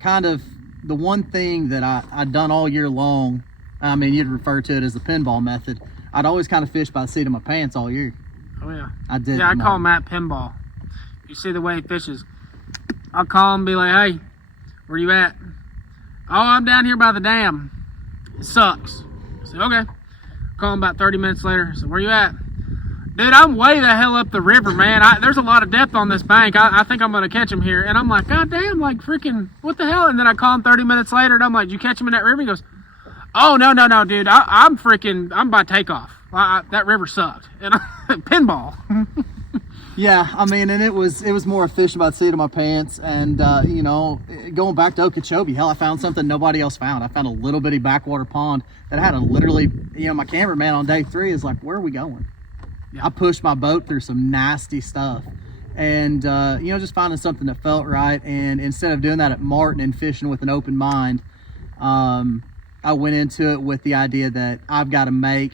kind of, the one thing that I'd done all year long, I mean, you'd refer to it as the pinball method. I'd always kind of fished by the seat of my pants all year. Oh yeah. I did. Yeah, I call Matt pinball. You see the way he fishes. I'll call him and be like, hey, where you at? Oh, I'm down here by the dam. It sucks. I said, okay. Call him about 30 minutes later. I said, where you at? Dude, I'm way the hell up the river, man. There's a lot of depth on this bank. I think I'm going to catch him here. And I'm like, God damn, like freaking, what the hell? And then I call him 30 minutes later, and I'm like, did you catch him in that river? He goes, Oh, no, dude. I'm by takeoff. That river sucked. And pinball. Yeah, I mean, and it was more efficient by the seat of my pants. And, you know, going back to Okeechobee, hell, I found something nobody else found. I found a little bitty backwater pond that had literally, you know, my cameraman on day 3 is like, where are we going? Yeah. I pushed my boat through some nasty stuff. And, you know, just finding something that felt right. And instead of doing that at Martin and fishing with an open mind, I went into it with the idea that I've got to make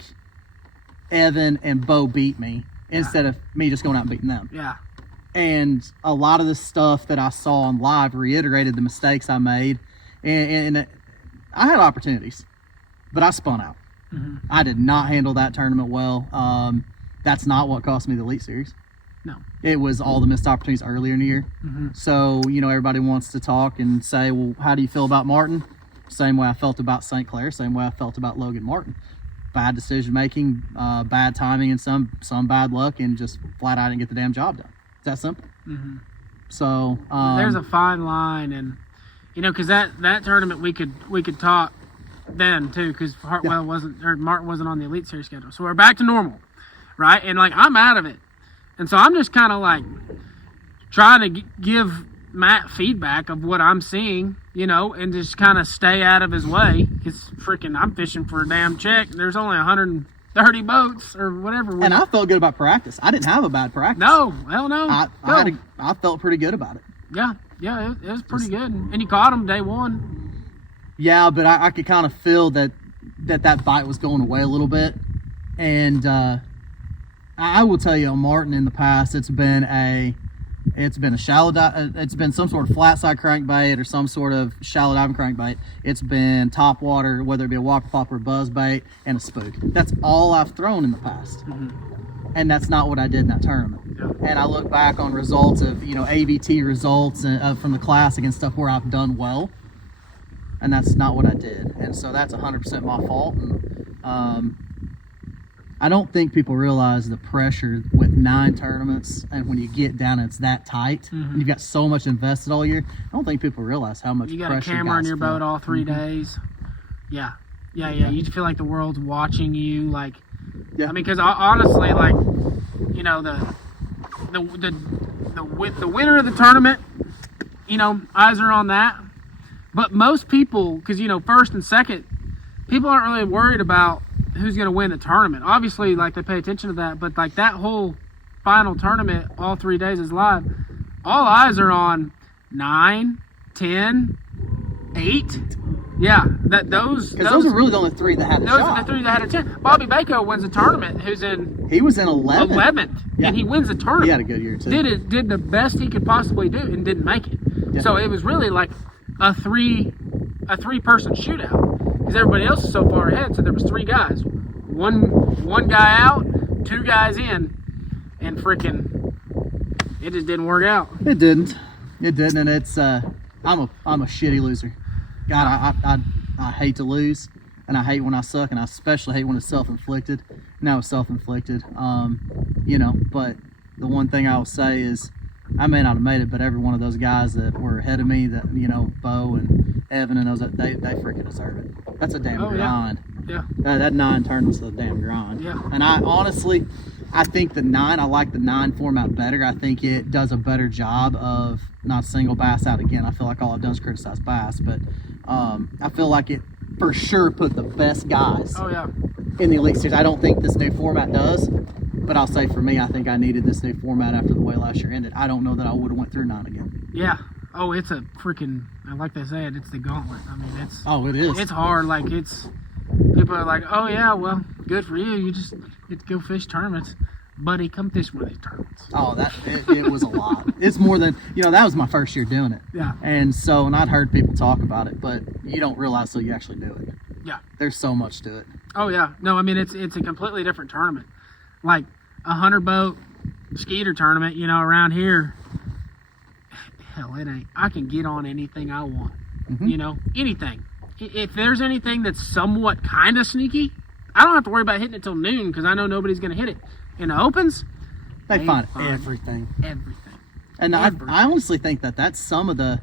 Evan and Bo beat me instead of me just going out and beating them. Yeah. And a lot of the stuff that I saw on live reiterated the mistakes I made. And I had opportunities, but I spun out. Mm-hmm. I did not handle that tournament well. That's not what cost me the Elite Series. No. It was all the missed opportunities earlier in the year. Mm-hmm. So, you know, everybody wants to talk and say, well, how do you feel about Martin? Same way I felt about St. Clair, same way I felt about Logan Martin. Bad decision making, bad timing, and some bad luck, and just flat out didn't get the damn job done. It's that simple. Mm-hmm. So there's a fine line, and you know, because that tournament we could talk then too, because Hartwell Martin wasn't on the Elite Series schedule, so we're back to normal, right? And like I'm out of it, and so I'm just kind of like trying to give Matt feedback of what I'm seeing, you know, and just kind of stay out of his way, because I'm fishing for a damn check, and there's only 130 boats or whatever. And I felt good about practice. I didn't have a bad practice. No, hell no. I felt pretty good about it. Yeah, it was pretty good. And you caught him day 1. Yeah, but I could kind of feel that bite was going away a little bit. And I will tell you, on Martin in the past, it's been a shallow it's been some sort of flat side crankbait or some sort of shallow diving crankbait. It's been top water, whether it be a whopper pop or a buzz bait, and a spook. That's all I've thrown in the past. Mm-hmm. And that's not what I did in that tournament. Yeah. And I look back on results of, you know, ABT results from the Classic and stuff where I've done well, and that's not what I did. And so that's 100% my fault. And I don't think people realize the pressure with 9 tournaments, and when you get down, it's that tight. Mm-hmm. And you've got so much invested all year. I don't think people realize how much pressure. You got a camera on your boat all 3 mm-hmm. days. Yeah. You feel like the world's watching you. Like, yeah. I mean, because honestly, like, you know, the winner of the tournament, you know, eyes are on that. But most people, because, you know, first and second, people aren't really worried about who's going to win the tournament. Obviously, like, they pay attention to that, but like that whole final tournament, all 3 days is live. All eyes are on 9, 10, 8. Yeah, those are really the only 3 that had a shot. Those are the 3 that had a chance. Bobby Bako wins the tournament. He was in 11th. 11th, yeah. And he wins the tournament. He had a good year too. Did the best he could possibly do and didn't make it. Yeah. So it was really like a 3-person shootout, because everybody else is so far ahead. So there was 3 guys, one guy out, 2 guys in, and it just didn't work out. It didn't, and it's I'm a shitty loser. God, I hate to lose, and I hate when I suck, and I especially hate when it's self-inflicted. Now it's self-inflicted, you know. But the one thing I will say is, I may not have made it, but every one of those guys that were ahead of me, that, you know, Bo and Evan and those, they freaking deserve it. That's a damn grind. Yeah. That 9 tournaments is a damn grind. Yeah. And I think I like the 9 format better. I think it does a better job of not single bass out again. I feel like all I've done is criticize bass, but I feel like it for sure put the best guys in the Elite Series. I don't think this new format does, but I'll say for me, I think I needed this new format after the way last year ended. I don't know that I would have went through 9 again. Yeah. Oh, it's a freaking, like they said, it's the gauntlet. I mean, it's... Oh, it is. It's hard. Like, people are like, oh, yeah, well, good for you. You just get to go fish tournaments. Buddy, come fish one of these tournaments. Oh, it was a lot. It's more than, you know, that was my first year doing it. Yeah. And I'd heard people talk about it, but you don't realize till you actually do it. Yeah. There's so much to it. Oh, yeah. No, I mean, it's a completely different tournament. Like, a 100-boat skeeter tournament, you know, around here, hell, it ain't. I can get on anything I want. Mm-hmm. You know, anything. If there's anything that's somewhat kind of sneaky, I don't have to worry about hitting it till noon, because I know nobody's going to hit it. In the opens, they find everything. Everything. And I honestly think that's some of the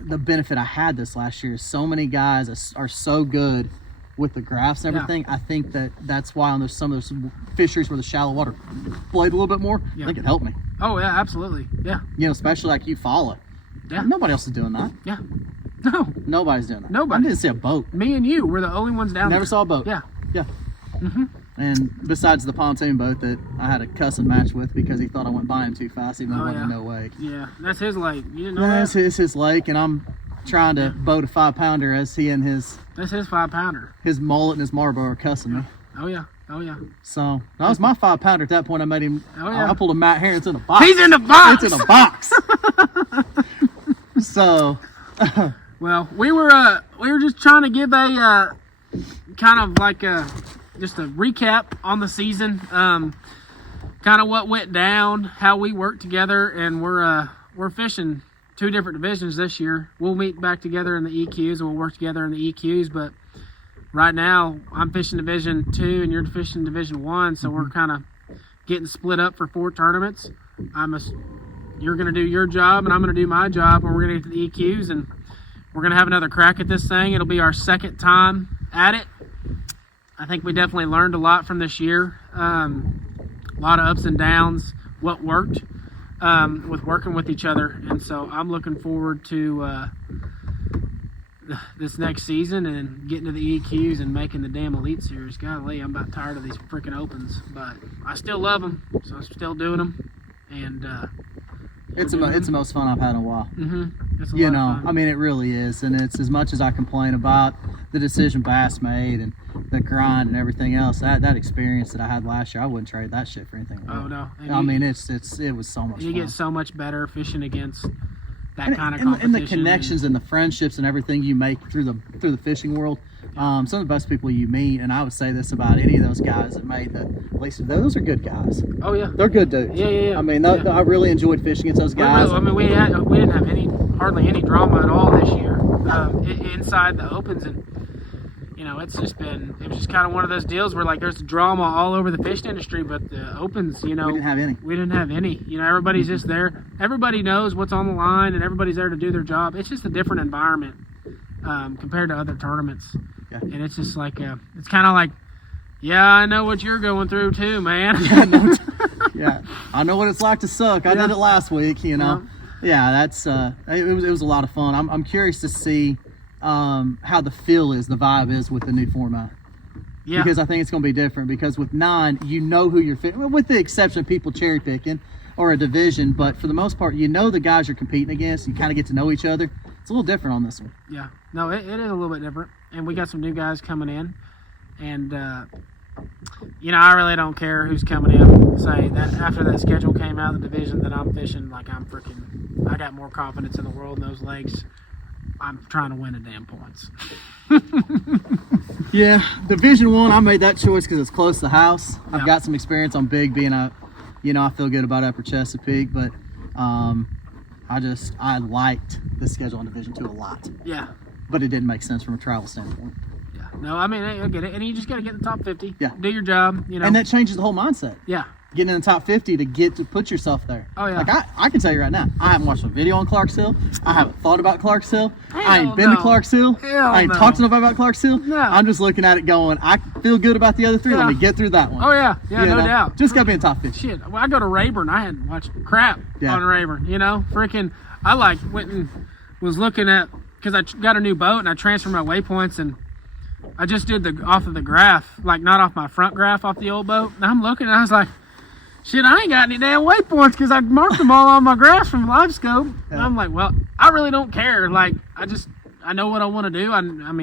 the benefit I had this last year is so many guys are so good with the graphs and everything. I think that's why on some of those fisheries where the shallow water played a little bit more, I think it helped me. Oh yeah, absolutely. Yeah. Especially like you follow. Yeah. Nobody else is doing that. Yeah. No. Nobody's doing that. Nobody. I didn't see a boat. Me and you were the only ones down there. Never saw a boat. Yeah. Yeah. And besides the pontoon boat that I had a cussing match with because he thought I went by him too fast, even though it wasn't no way. Yeah, that's his lake. You didn't know that? It's his lake, and I'm trying to boat a 5-pounder as he and his That's his 5-pounder. his mullet and his Marlboro are cussing me. Oh yeah. Oh yeah. So that was my 5-pounder. At that point, I made him. Oh, yeah. I pulled a Matt Herring. It's in a box. He's in the box. It's in a box. So. Well, we were just trying to give a kind of like just a recap on the season, kind of what went down, how we worked together, and we're fishing 2 different divisions this year. We'll meet back together in the EQs and we'll work together in the EQs, but right now I'm fishing Division 2 and you're fishing Division 1, so we're kind of getting split up for 4 tournaments. You're going to do your job and I'm going to do my job, and we're going to get to the EQs and we're going to have another crack at this thing. It'll be our 2nd time at it. I think we definitely learned a lot from this year. A lot of ups and downs, what worked with working with each other. And so I'm looking forward to this next season and getting to the EQs and making the damn Elite Series. Golly, I'm about tired of these freaking Opens. But I still love them, so I'm still doing them. And it's the most fun I've had in a while. It's a lot of fun. I mean, it really is. And it's as much as I complain about the decision Bass made and the grind and everything else, that experience that I had last year, I wouldn't trade that shit for anything. Oh no! And I mean, it was so much fun. You get so much better fishing against that kind of competition. And the connections and the friendships and everything you make through the fishing world. Some of the best people you meet, and I would say this about any of those guys that made at least those are good guys. Oh yeah, they're good dudes. Yeah. I mean, I really enjoyed fishing against those guys. I mean, we didn't have hardly any drama at all this year inside the Opens, and it was just kind of one of those deals where like there's drama all over the fishing industry, but the Opens, we didn't have any. We didn't have any. Everybody's just there. Everybody knows what's on the line, and everybody's there to do their job. It's just a different environment compared to other tournaments. Yeah. And it's just like it's kind of like, yeah, I know what you're going through too, man. Yeah, I know what it's like to suck. I did it last week, Yeah, that's it was a lot of fun. I'm curious to see how the vibe is with the new format. Yeah. Because I think it's going to be different. Because with 9, you know who you're fishing, with the exception of people cherry picking or a division. But for the most part, the guys you're competing against. You kind of get to know each other. It's a little different on this one. Yeah, no, it is a little bit different. And we got some new guys coming in, and I really don't care who's coming in. Say that after that schedule came out, the division that I'm fishing, like I got more confidence in the world in those lakes. I'm trying to win the damn points. Yeah, Division 1, I made that choice because it's close to the house. I've got some experience on big, being I feel good about Upper Chesapeake, but I liked the schedule on Division 2 a lot. Yeah. But it didn't make sense from a travel standpoint. Yeah. No, I mean, I get it. And you just got to get in the top 50. Yeah. Do your job, And that changes the whole mindset. Yeah. Getting in the top 50 to put yourself there. Oh, yeah. Like, I can tell you right now, I haven't watched a video on Clarks Hill. I haven't thought about Clarks Hill. I ain't been to Clarks Hill. I ain't talked to nobody about Clarks Hill. No. I'm just looking at it going, I feel good about the other 3. Let me get through that one. Oh, yeah. Yeah, no doubt. Just got to be in the top 50. Shit. Well, I go to Rayburn. I hadn't watched crap on Rayburn. Freaking, I went and was looking at, because I got a new boat and I transferred my waypoints, and I just did off of the graph, like not off my front graph off the old boat. And I'm looking and I was like, shit, I ain't got any damn waypoints because I marked them all on my graphs from LiveScope. Yeah. And I'm like, well, I really don't care. Like, I know what I want to do. I'm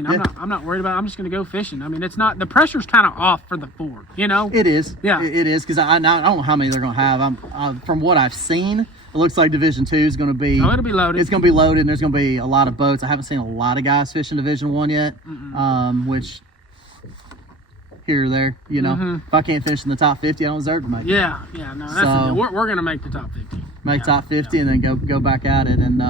not worried about it. I'm just going to go fishing. I mean, it's not, the pressure's kind of off for the 4, It is. Yeah. It is, because I don't know how many they're going to have. From what I've seen, it looks like Division 2 is going to be... Oh, it'll be loaded. It's going to be loaded, and there's going to be a lot of boats. I haven't seen a lot of guys fishing Division 1 yet, which... here or there, If I can't finish in the top 50, I don't deserve to make it. Yeah, no, that's we're going to make the top 50. Make top 50 and then go back at it, and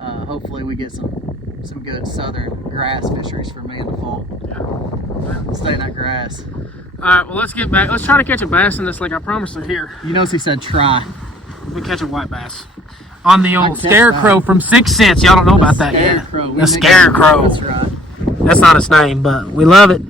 hopefully we get some good southern grass fisheries for me in the fall. Yeah. Stay in that grass. All right, well, let's get back. Let's try to catch a bass in this lake. I promise they're here. You notice he said try. We catch a white bass. on the old Scarecrow from Sixth Sense. Y'all don't know about that yet. Scarecrow. The Scarecrow. That's right. That's not its name, but we love it.